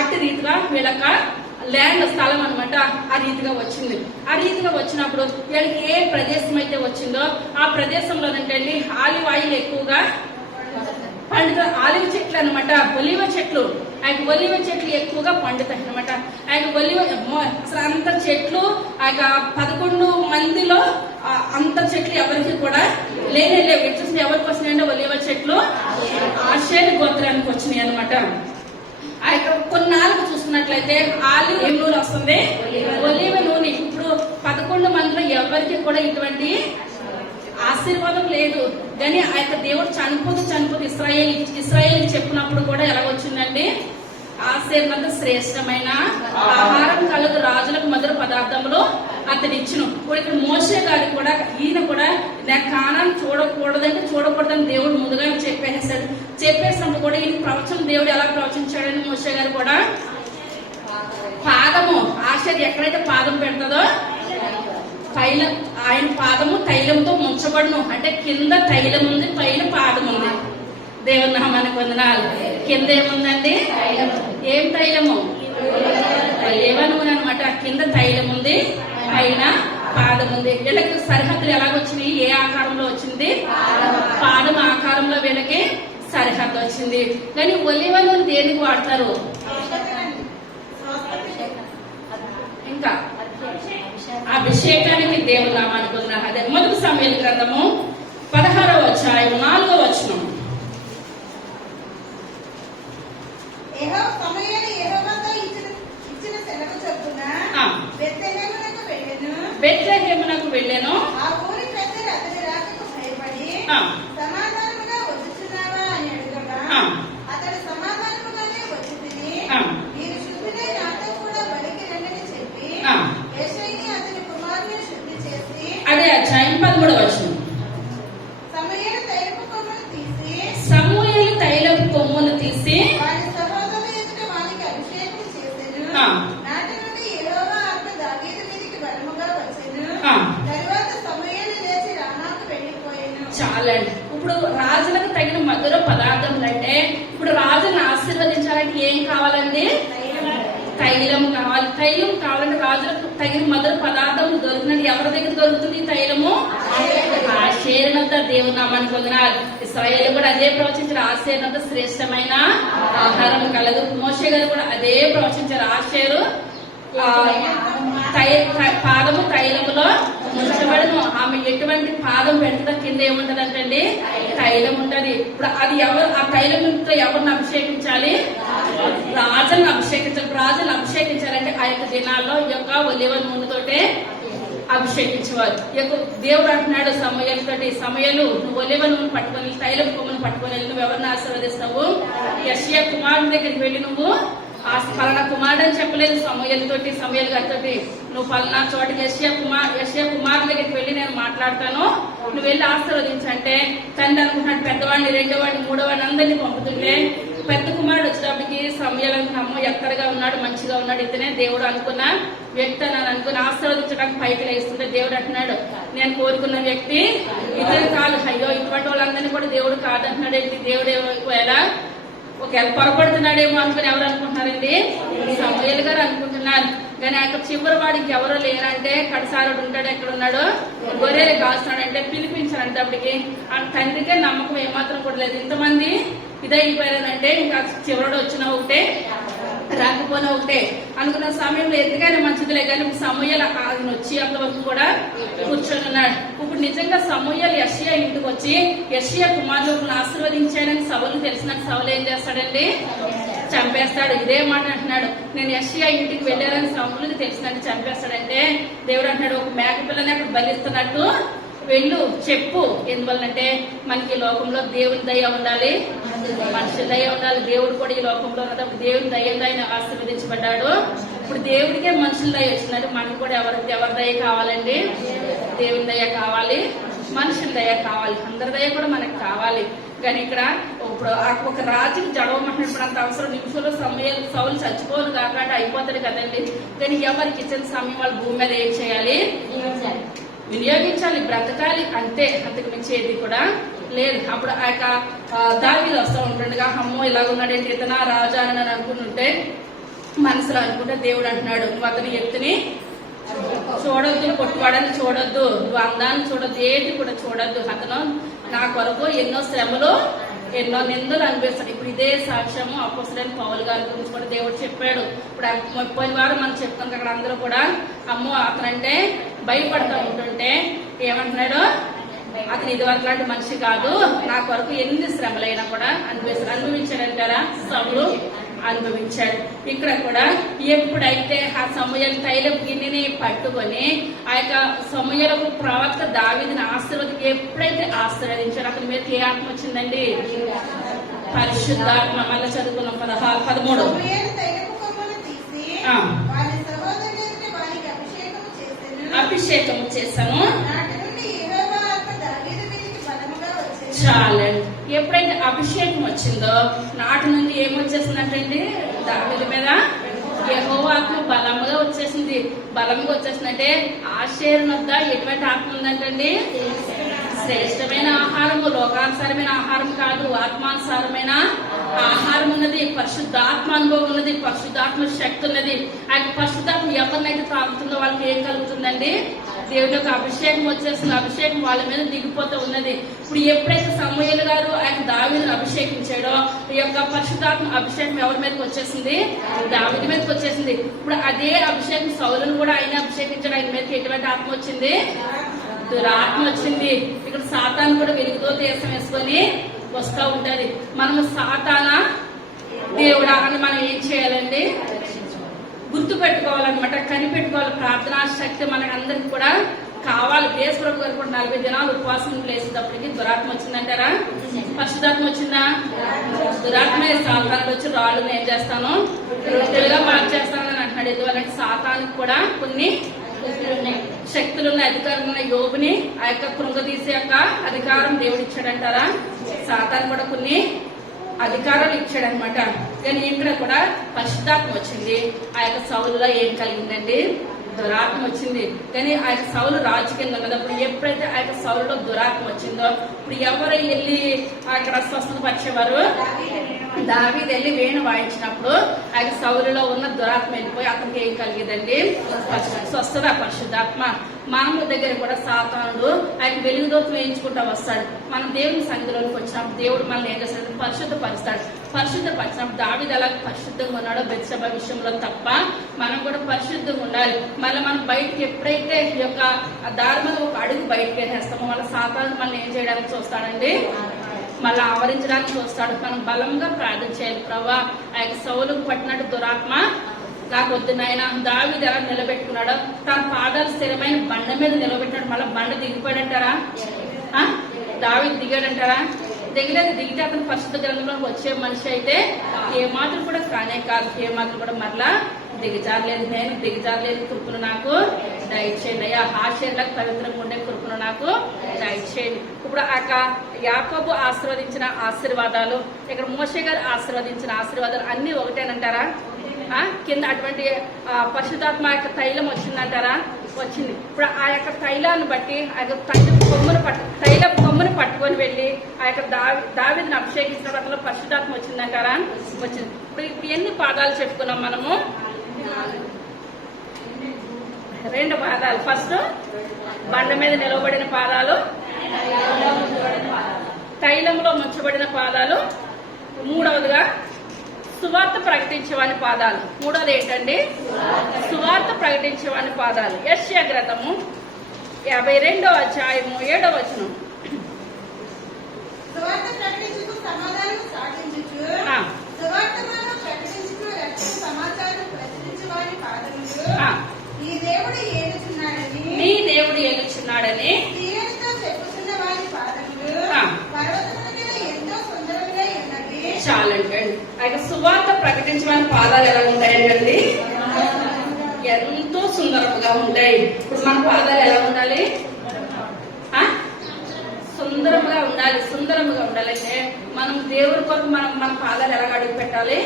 అటు రీతిగా వీళ్ళక ల్యాండ్ స్థలం అనమాట ఆ రీతిగా వచ్చింది. ఆ రీతిగా వచ్చినప్పుడు వీళ్ళకి ఏ ప్రదేశం అయితే వచ్చిందో ఆ ప్రదేశంలో ఏంటండి ఆలివ్ ఆయిల్ ఎక్కువగా పండుతాయి. ఆలివ్ చెట్లు అనమాట, ఒలివ చెట్లు. ఆయన ఒలివ చెట్లు ఎక్కువగా పండుతాయి అనమాట. ఆయన ఒలివ అసలు అంత చెట్లు ఆ 11 మందిలో అంత చెట్లు ఎవరికి కూడా లేవు. వచ్చేసి ఎవరికి వచ్చినాయంటే ఒలివ చెట్లు ఆషేర్ గోత్రానికి వచ్చినాయి అనమాట. ఆ యొక్క కొన్నాళ్ళకు చూసుకున్నట్లయితే ఆలివ్ నూనె వస్తుంది, ఒలివ నూనె. ఇప్పుడు 11 మందిలో ఎవరికి కూడా ఇటువంటి ఆశీర్వాదం లేదు. కానీ ఆ యొక్క దేవుడు చనిపోతూ ఇస్రాయేల్ చెప్పినప్పుడు కూడా ఎలా వచ్చిందండి, ఆశీర్వాద శ్రేష్టమైన ఆహారం కలదు రాజులకు మధుర పదార్థములు అతడు ఇచ్చును. ఇప్పుడు ఇక్కడ మోషే గారికి కూడా ఈయన కూడా నేను కానాన్ని చూడకూడదని దేవుడు ముందుగా చెప్పేసినప్పుడు కూడా ఈయన ప్రవచనం దేవుడు ఎలా ప్రవచించాడని మోషే గారు కూడా పాదము ఆషేర్ ఎక్కడైతే పాదం పెడుతుందో ఆయన పాదము తైలంతో ముంచబడును. అంటే కింద తైలం ఉంది, పైన పాదం ఉంది. దేవుని నామానికి వందనాలు. కింద ఏముందండి, ఏం తైలము, ఒలీవ నూనె అనమాట. కింద తైలం ఉంది, పైన పాదం ఉంది. వీళ్ళకి సరిహద్దులు ఎలాగొచ్చినాయి, ఏ ఆకారంలో వచ్చింది, పాదం ఆకారంలో వీళ్ళకి సరిహద్దు వచ్చింది. కానీ ఒలీవ నూనె దేనికి వాడతారు, ఇంకా అభిషేకానికి. దేవుని నామానికి వందనాలు. అదే మొదటి సమూయేలు గ్రంథము 16వ అధ్యాయం 4వ వచనం. బెత్లెహేమునకు వెళ్ళెను. ఆ ఊరి పెద్దలు అతని రాకకు భయపడి సమాధానముగా వచ్చుచున్నావా అని అడగగా అతడు సమాధానముగానే వచ్చి తిని మీరు శుద్ధులై నాతో కూడా బలికి రండని చెప్పి యేషయిని అతని కుమారుని శుద్ధి చేసి. అదే అధ్యాయం 13వ వచనం. సమూయేలు తైలపు కొమ్మును తీసి వారి సహోదరుల ఎదుట వానికి అభిషేకం చేసెను. నాటి నుండి యెహోవా ఆత్మ దావీదు మీదికి బలముగా వచ్చెను. తరువాత సమూయేలు లేచి రామాకు వెళ్ళిపోయెను. చాలండి. ఇప్పుడు రాజులకు తగిన మధుర పదార్థములు అంటే ఇప్పుడు రాజుని ఆశీర్వదించాలంటే ఏం కావాలండి, తైలం కావాలి. తైలం కావాలంటే రాజులకు తగిన మధుర పదార్థములు దొరుకుతుంది. ఎవరి దగ్గర దొరుకుతుంది తైలము, ఆషేరునంత. దేవుని నామానికి వందనాలు. ఇశ్రాయేలు కూడా అదే ప్రవచించారు, ఆషేరునంత శ్రేష్టమైన ఆహారం కలదు. మోషే గారు కూడా అదే ప్రవచించారు, ఆషేరు పాదము తైలములో ముంచబడను. ఆమె ఎటువంటి పాదం పెడుతుందో కింద ఏముంటది అంటే తైలం ఉంటది. ఇప్పుడు అది ఆ తైలంతో ఎవరిని అభిషేకించాలి, రాజులను అభిషేకించాలి. రాజులను అభిషేకించాలంటే ఆ యొక్క దినాల్లో ఈ యొక్క ఒలీవ నూనెతోటే అభిషేకించేవారు. దేవుడు అంటున్నాడు సమూయేలు నువ్వు ఒలీవ నూనె పట్టుకొని తైలం కొమ్మను పట్టుకొని నువ్వు ఎవరిని ఆశీర్వదిస్తావు, యెషయా కుమారుని దగ్గరికి వెళ్ళి నువ్వు పలానా కుమారుడు అని చెప్పలేదు సమూయేలు గారితో, నువ్వు పలానా చోట యెషయా కుమారుడి దగ్గరికి వెళ్ళి నేను మాట్లాడతాను, నువ్వు వెళ్ళి ఆశీర్వదించంటే తండ్రి అనుకుంటున్నాడు పెద్దవాడిని, రెండోవాడిని, మూడోవాడిని అందరినీ పంపుతుంటే పెద్ద కుమారుడు వచ్చేటప్పటికి సమూయేలు అనుకున్నాము ఎక్కడగా ఉన్నాడు, మంచిగా ఉన్నాడు, ఇతనే దేవుడు అనుకున్న వ్యక్తి అని అనుకుని ఆశీర్వదించడానికి పైకి లేస్తుంటే దేవుడు అంటున్నాడు నేను కోరుకున్న వ్యక్తి ఇతను కాదు. అయ్యో ఇటువంటి వాళ్ళందరినీ కూడా దేవుడు కాదంటున్నాడు. దేవుడు ఎలా ఒకవేళ పొరపడుతున్నాడేమో అనుకుని ఎవరు అనుకుంటున్నారండి, సమూయేలు గారు అనుకుంటున్నారు. కానీ ఆ చివరి వాడికి ఎవరో లేరంటే కడసారుడు ఉంటాడు, ఎక్కడ ఉన్నాడు, గొర్రెలు కాస్తున్నాడంటే పిలిపించారంటే అప్పటికి ఆ తండ్రికే నమ్మకం ఏమాత్రం కూడా లేదు. ఇంతమంది ఇదైపోయారంటే ఇంకా చివరిడు వచ్చిన ఒకటే రాకపోయినా ఒకటే అనుకున్న సమయంలో ఎందుకైనా మంచిదిలే, కానీ సమూయేలు ఆయన వచ్చి అంతవరకు కూడా కూర్చొని ఉన్నాడు. ఇప్పుడు నిజంగా సమూయేలు యెషయా ఇంటికి వచ్చి యెషయా కుమారులను ఆశీర్వదించానని సౌలు తెలిసినట్టు సౌలు ఏం చేస్తాడండి, చంపేస్తాడు. ఇదే మాట అంటున్నాడు, నేను యెషయా ఇంటికి వెళ్ళానని సౌలుకి తెలిసినట్టు చంపేస్తాడంటే దేవుడు అంటున్నాడు, ఒక మేక పిల్లని అక్కడ బలిస్తున్నట్టు వెళ్ళు చెప్పు. ఎందువల్లంటే మనకి ఈ లోకంలో దేవుని దయ ఉండాలి, మనిషి దయ ఉండాలి. దేవుడు కూడా ఈ లోకంలో ఉన్నప్పుడు దేవుని దయంగా ఆయన ఆశీర్వదించబడ్డాడు. ఇప్పుడు దేవుడికే మనుషుల దయ వచ్చిందంటే మనకు కూడా ఎవరి దయ కావాలండి, దేవుని దయ కావాలి, మనుషుల దయ కావాలి, అందరి దయ కూడా మనకు కావాలి. కానీ ఇక్కడ ఇప్పుడు ఒక రాజుకి జడవమంటున్నప్పుడు అంత అవసరం నిమిషంలో సౌలు చచ్చిపోను కాకుండా అయిపోతాడు కదండి. కానీ ఎవరికి ఇచ్చిన సమయం వాళ్ళు భూమి మీద ఏం చేయాలి, వినియోగించాలి, బ్రతకాలి, అంతే, అంతకు మించి ఏది కూడా లేదు. అప్పుడు ఆ యొక్క దావీదు వస్తూ ఉంటుండగా అమ్మో ఇలాగున్నాడేంటి ఇతనా రాజా అని అనుకుంటుంటే మనసులో అనుకుంటే దేవుడు అంటున్నాడు, నువ్వు అతని ఎత్తుని చూడొద్దు, కొట్టువాడని చూడొద్దు, నువ్వు అందాన్ని చూడొద్దు, ఏది కూడా చూడొద్దు. అతను నా కొరకు ఎన్నో శ్రమలు ఎన్నో నిందలు అనిపిస్తాడు. ఇప్పుడు ఇదే సాక్ష్యము అపోస్తలుడైన పౌలు గారి గురించి కూడా దేవుడు చెప్పాడు. ఇప్పుడు పోయిన వారం మనం చెప్తాం అక్కడ అందరూ కూడా అమ్మో అతనంటే భయపడతా ఉంటుంటే ఏమంటున్నాడు, అతను ఇది వరకు లాంటి మనిషి కాదు, నా కొరకు ఎన్ని శ్రమలైనా కూడా అనుభవించాడంటారా, సౌలు అనుభవించాడు. ఇక్కడ కూడా ఎప్పుడైతే ఆ సమూయేలు తైలపు గిన్నెని పట్టుకొని ఆ యొక్క సమూయేలు ప్రవక్త దావీదుని ఎప్పుడైతే ఆశీర్వదించాడు అతని మీద ఏ ఆత్మ వచ్చిందండి, పరిశుద్ధాత్మ. మళ్ళీ చదువుకున్నాం 13. అభిషేకం చేశాను చాలండి. ఎప్పుడైతే అభిషేకం వచ్చిందో నాటి నుండి ఏమొచ్చేసిందంటండి, దావీదు మీద యెహోవా ఆత్మ బలముగా వచ్చేసింది. బలముగా వచ్చేసిందంటే ఆశేరు వద్ద ఎటువంటి ఆత్మ ఉందంటండి, శ్రేష్టమైన ఆహారము, లోకానుసారమైన ఆహారం కాదు, ఆత్మానుసారమైన ఆహారం ఉన్నది, పరిశుద్ధాత్మ అనుభవం ఉన్నది, పరిశుద్ధాత్మ శక్తి ఉన్నది. ఆ పరిశుద్ధాత్మ ఎవరినైతే తాగుతుందో వాళ్ళకి ఏం కలుగుతుందండి, దేవుడి యొక్క అభిషేకం వచ్చేస్తుంది. అభిషేకం వాళ్ళ మీద దిగిపోతూ ఉన్నది. ఇప్పుడు ఎప్పుడైతే సమూయేలు గారు ఆయన దావీదును అభిషేకించాడో ఈ యొక్క పరిశుద్ధాత్మ అభిషేకం ఎవరి మీదకి వచ్చేసింది, దావీదు మీదకి వచ్చేసింది. ఇప్పుడు అదే అభిషేకం సౌలును కూడా ఆయన అభిషేకించాడు. ఆయన మీదకి ఎటువంటి ఆత్మ వచ్చింది, దురాత్మ వచ్చింది. ఇక్కడ సాతాను కూడా వెలుగుతో దేశం వేసుకొని వస్తూ ఉంటది. మనము సాతానా దేవుడా అని మనం ఏం చేయాలండి, గుర్తు పెట్టుకోవాలన్నమాట, కనిపెట్టుకోవాలి. ప్రార్థనా శక్తి మనకందరికి కూడా కావాలి. దేశప్రభు గారు కూడా 40 దినాలు ఉపవాసం లేసేటప్పటికి దురాత్మ వచ్చిందంటారా, పరిశుద్ధాత్మ వచ్చిందా, దురాత్మే. సాతానుడు వచ్చి రాళ్ళను ఏం చేస్తాను, రొట్టెలుగా మార్చేస్తానని అంటున్నాడు. ఎందువల్లంటే సాతానికి కూడా కొన్ని శక్తులున్న అధికారం ఉన్న యోబుని ఆ యొక్క కృంగదీసే యొక్క అధికారం దేవుడు ఇచ్చాడంటారా, సాతాను కూడా కొన్ని అధికారాలు ఇచ్చాడనమాట. కానీ ఇక్కడ కూడా పరిశుద్ధాత్మ వచ్చింది. ఆ యొక్క సౌలులో ఏం కలిగిందండి, దురాత్మ వచ్చింది. కానీ ఆ యొక్క సౌలు రాజు కింద ఉన్నప్పుడు ఎప్పుడైతే ఆ యొక్క సౌలులో దురాత్మ వచ్చిందో ఇప్పుడు ఎవరు వెళ్ళి అక్కడ స్వస్థత పరిచేవారు, దావీదు వెళ్ళి వేణు వాయించినప్పుడు ఆ యొక్క సౌలులో ఉన్న దురాత్మ వెళ్ళిపోయి అతనికి ఏం కలిగేదండి, స్వస్థత, పరిశుద్ధాత్మ. మనము దగ్గర కూడా సాతానుడు ఆయన వెలుగుదోత్వం వేయించుకుంటా వస్తాడు. మనం దేవుని సన్నిధిలోకి వచ్చినప్పుడు దేవుడు మనల్ని ఏం చేస్తాడు, పరిశుద్ధపరుస్తాడు. పరిశుద్ధపరిచినప్పుడు దావీదు ఎలా పరిశుద్ధంగా ఉన్నాడో బెత్షెబా విషయంలో తప్ప మనం కూడా పరిశుద్ధంగా ఉండాలి. మళ్ళీ మనం బయటకి ఎప్పుడైతే ఈ యొక్క దారి మీద ఒక అడుగు బయటకు వేసేస్తామో మళ్ళీ సాతానుడు మనల్ని ఏం చేయడానికి చూస్తాడండి, మళ్ళీ ఆవరించడానికి చూస్తాడు. మనం బలంగా ప్రార్థన చేయాలి. ప్రభువా ఆ యొక్క సౌలుకు పట్టినట్టు దురాత్మ నాకు వద్దు నాయన. దావీదు ఎలా నిలబెట్టుకున్నాడో తన పాదాలు స్థిరమైన బండ మీద నిలబెట్టినాడు. మళ్ళీ బండ దిగిపోయాడంటారా, దావీదు దిగాడంటారా, దిగలేదు. దిగితే అతను పరిశుద్ధ గ్రంథంలో వచ్చే మనిషి అయితే ఏ మాటలు కూడా కానే కాదు, ఏ మాటలు కూడా మరలా దిగజారలేదు. నేను దిగజారలేదు, కృపను నాకు దయచేయండి అయ్యా. ఆశీర్లకు పవిత్రంగా ఉండే కృపను నాకు దయచేయండి. ఇప్పుడు ఆ యాకోబు ఆశీర్వదించిన ఆశీర్వాదాలు, ఇక్కడ మోషే గారు ఆశీర్వదించిన ఆశీర్వాదాలు అన్ని ఒకటేనంటారా, కింద అటువంటి పరిశుద్ధాత్మ యొక్క తైలం వచ్చిందంటారా, వచ్చింది. ఇప్పుడు ఆ యొక్క తైలాన్ని బట్టి ఆ యొక్క తైల కొమ్మును పట్టుకొని వెళ్ళి ఆ యొక్క దావీదుని అభిషేకించిన అతను పరిశుద్ధాత్మ వచ్చిందంటారా, వచ్చింది. ఇప్పుడు ఎన్ని పాదాలు చెప్పుకున్నాం మనము, రెండు పాదాలు. ఫస్ట్ బండ మీద నిలవబడిన పాదాలు, తైలంలో ముంచబడిన పాదాలు. మూడవదిగా సువార్త ప్రకటించేవాని పాదాలు. మూడవది ఏంటండి? సువార్త ప్రకటించేవాని పాదాలు. యెషయా గ్రంథము 52వ అధ్యాయము 7వ వచనం. సువార్త ప్రకటించుచు సమాధానము సాగించుచు, సువార్తను ప్రకటించుచు రక్షణ సమాచారం ప్రచురించువాని పాదములు. ఈ దేవుడు ఏలుచున్నాడని, నీ దేవుడు ఏలుచున్నాడని తీయనితో చెప్పుతున్న వారి పాదములు పర్వతముల మీద ఎంతో సుందరంగా ఉన్నది. చాలండి. అయితే సువార్త ప్రకటించడానికి పాదాలు ఎలా ఉంటాయండి? ఎంతో సుందరంగా ఉంటాయి. ఇప్పుడు మన పాదాలు ఎలా ఉండాలి? సుందరంగా ఉండాలి. సుందరంగా ఉండాలంటే మనం దేవుడి కొరకు మన పాదాలు ఎలా అడుగు పెట్టాలి?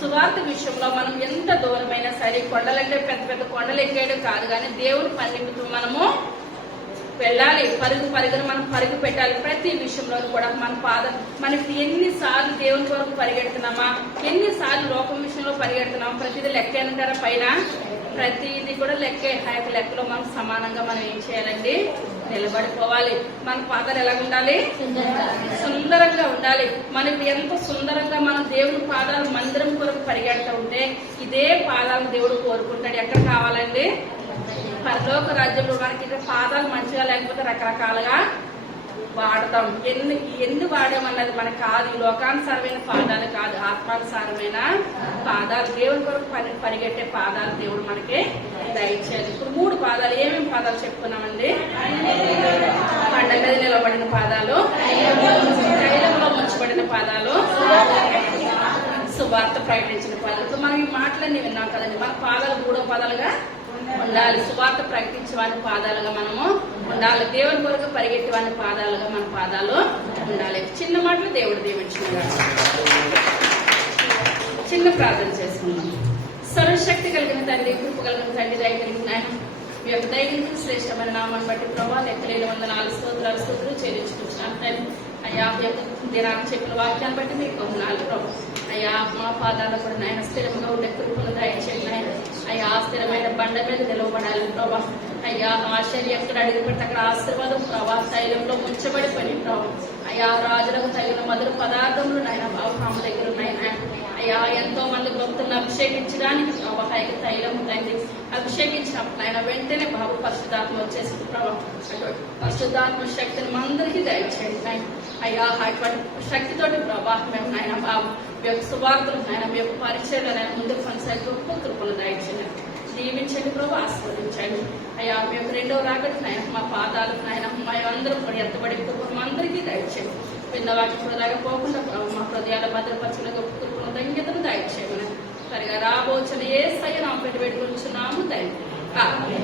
సువార్త విషయంలో మనం ఎంత దూరమైనా సరే, కొండలంటే పెద్ద పెద్ద కొండలు ఎక్కేయడం కాదు, కానీ దేవుడి పనితో మనము వెళ్ళాలి. పరుగున మనం పరుగు పెట్టాలి. ప్రతి విషయంలో కూడా మనకి ఎన్నిసార్లు దేవుని కొరకు పరిగెడుతున్నామా, ఎన్నిసార్లు లోకం విషయంలో పరిగెడుతున్నామా, ప్రతిదీ లెక్క అంటారా పైన? ప్రతిదీ కూడా లెక్కే. ఆ యొక్క లెక్కలో మనం సమానంగా మనం ఏం చేయాలండి? నిలబడిపోవాలి. మన పాదాలు ఎలా ఉండాలి? సుందరంగా ఉండాలి. మనకి ఎంత సుందరంగా మనం దేవుని పాదాలు మందిరం కొరకు పరిగెడుతూ ఉంటే ఇదే పాదాలు దేవుడు కోరుకుంటాడు. ఎక్కడ కావాలండి? పరలోక రాజ్యంలో. మనకి ఇక్కడ పాదాలు మంచిగా లేకపోతే రకరకాలుగా వాడతాం. ఎన్ని వాడామన్నది మనకు కాదు. ఈ లోకానుసారమైన పాదాలు కాదు, ఆత్మానుసారమైన పాదాలు. దేవుని కొరకు పరిగెట్టే పాదాలు దేవుడు మనకి దయచేయాలి. ఇప్పుడు 3 పాదాలు. ఏమేమి పాదాలు చెప్పుకున్నామండి? బండ మీద నిలబడిన పాదాలు, తైలంలో ముంచబడిన పాదాలు, సువార్త ప్రకటించిన పాదాలు. ఇప్పుడు మనం ఈ మాటలన్నీ విన్నాం కదండి. మన పాదాలు 3వ పాదాలుగా ఉండాలి. సువార్త ప్రకటించే వారి పాదాలుగా మనము ఉండాలి. దేవుని కొరకు పరిగెత్తే వారి పాదాలుగా మన పాదాలు ఉండాలి. చిన్న మాటలు దేవుడు దీవించిన. చిన్న ప్రార్థన చేసుకున్నాం. సర్వశక్తి కలిగిన తండ్రి, కృప కలిగిన తండ్రి, దయ కలిగిన ఆయన, మీ యొక్క దైవిక శ్రేష్టమైన నామాన్ని బట్టి ప్రభావ లెక్కలేని వందనాలు స్తోత్రాలు చెల్లించుకుంటున్నాను తండ్రి. అయ్యా దినాన్ని చెప్పిన వాక్యాన్ని బట్టి మీకు వందనాలు ప్రభు. అయ్యా మా పాదాలు కూడా నాయన స్థిరంగా ఉండే కృపను దయచేయండి నాయన. అయ్యా స్థిరమైన బండ మీద నిలవబడాలి ప్రభా. అయ్యా ఆశ్చర్య ఎక్కడ అడిగి పెట్టి అక్కడ ఆశీర్వాదం ప్రభా. తైలంలో ముంచబడిపోయి ప్రభు. అయ్యా రాజులకు తగిన మధుర పదార్థములు నాయన బాబు దగ్గర ఉన్నాయి నాయన. అయ్యా ఎంతో మంది భక్తులను అభిషేకించడానికి ప్రభా తైలం తండ్రి అభిషేకించినప్పుడు ఆయన వెంటనే బాబు పరిశుద్ధాత్మ వచ్చేసింది ప్రభా. పరిశుద్ధాత్మ శక్తిని మా అందరికీ దయచేయండి నాయన. అయ్యా అటువంటి శక్తితోటి ప్రభా మేము నాయన బాబు మీ యొక్క సువార్తలు నాయన, మీ యొక్క పరిచయలు నాయన ముందుకు కొనసాగి గొప్ప కృపను దయచేయండి. దీవించండి ప్రభు, ఆస్వాదించండి. అయ్యా మీ యొక్క 2వ రాకటి నాయన మా పాదాలు నాయన మా అందరం కూడా ఎత్తబడి కృప మా అందరికీ దయచేయండి. విన్న వాటి కూడా పోకుండా ప్రభు మా హృదయాల భద్రపరచిన గొప్ప కృపను ధన్యతను దయచేయమని సరిగా రాబోచిన ఏ స్థాయి నా పెట్టి పెట్టుకుంటున్నాము తండ్రి.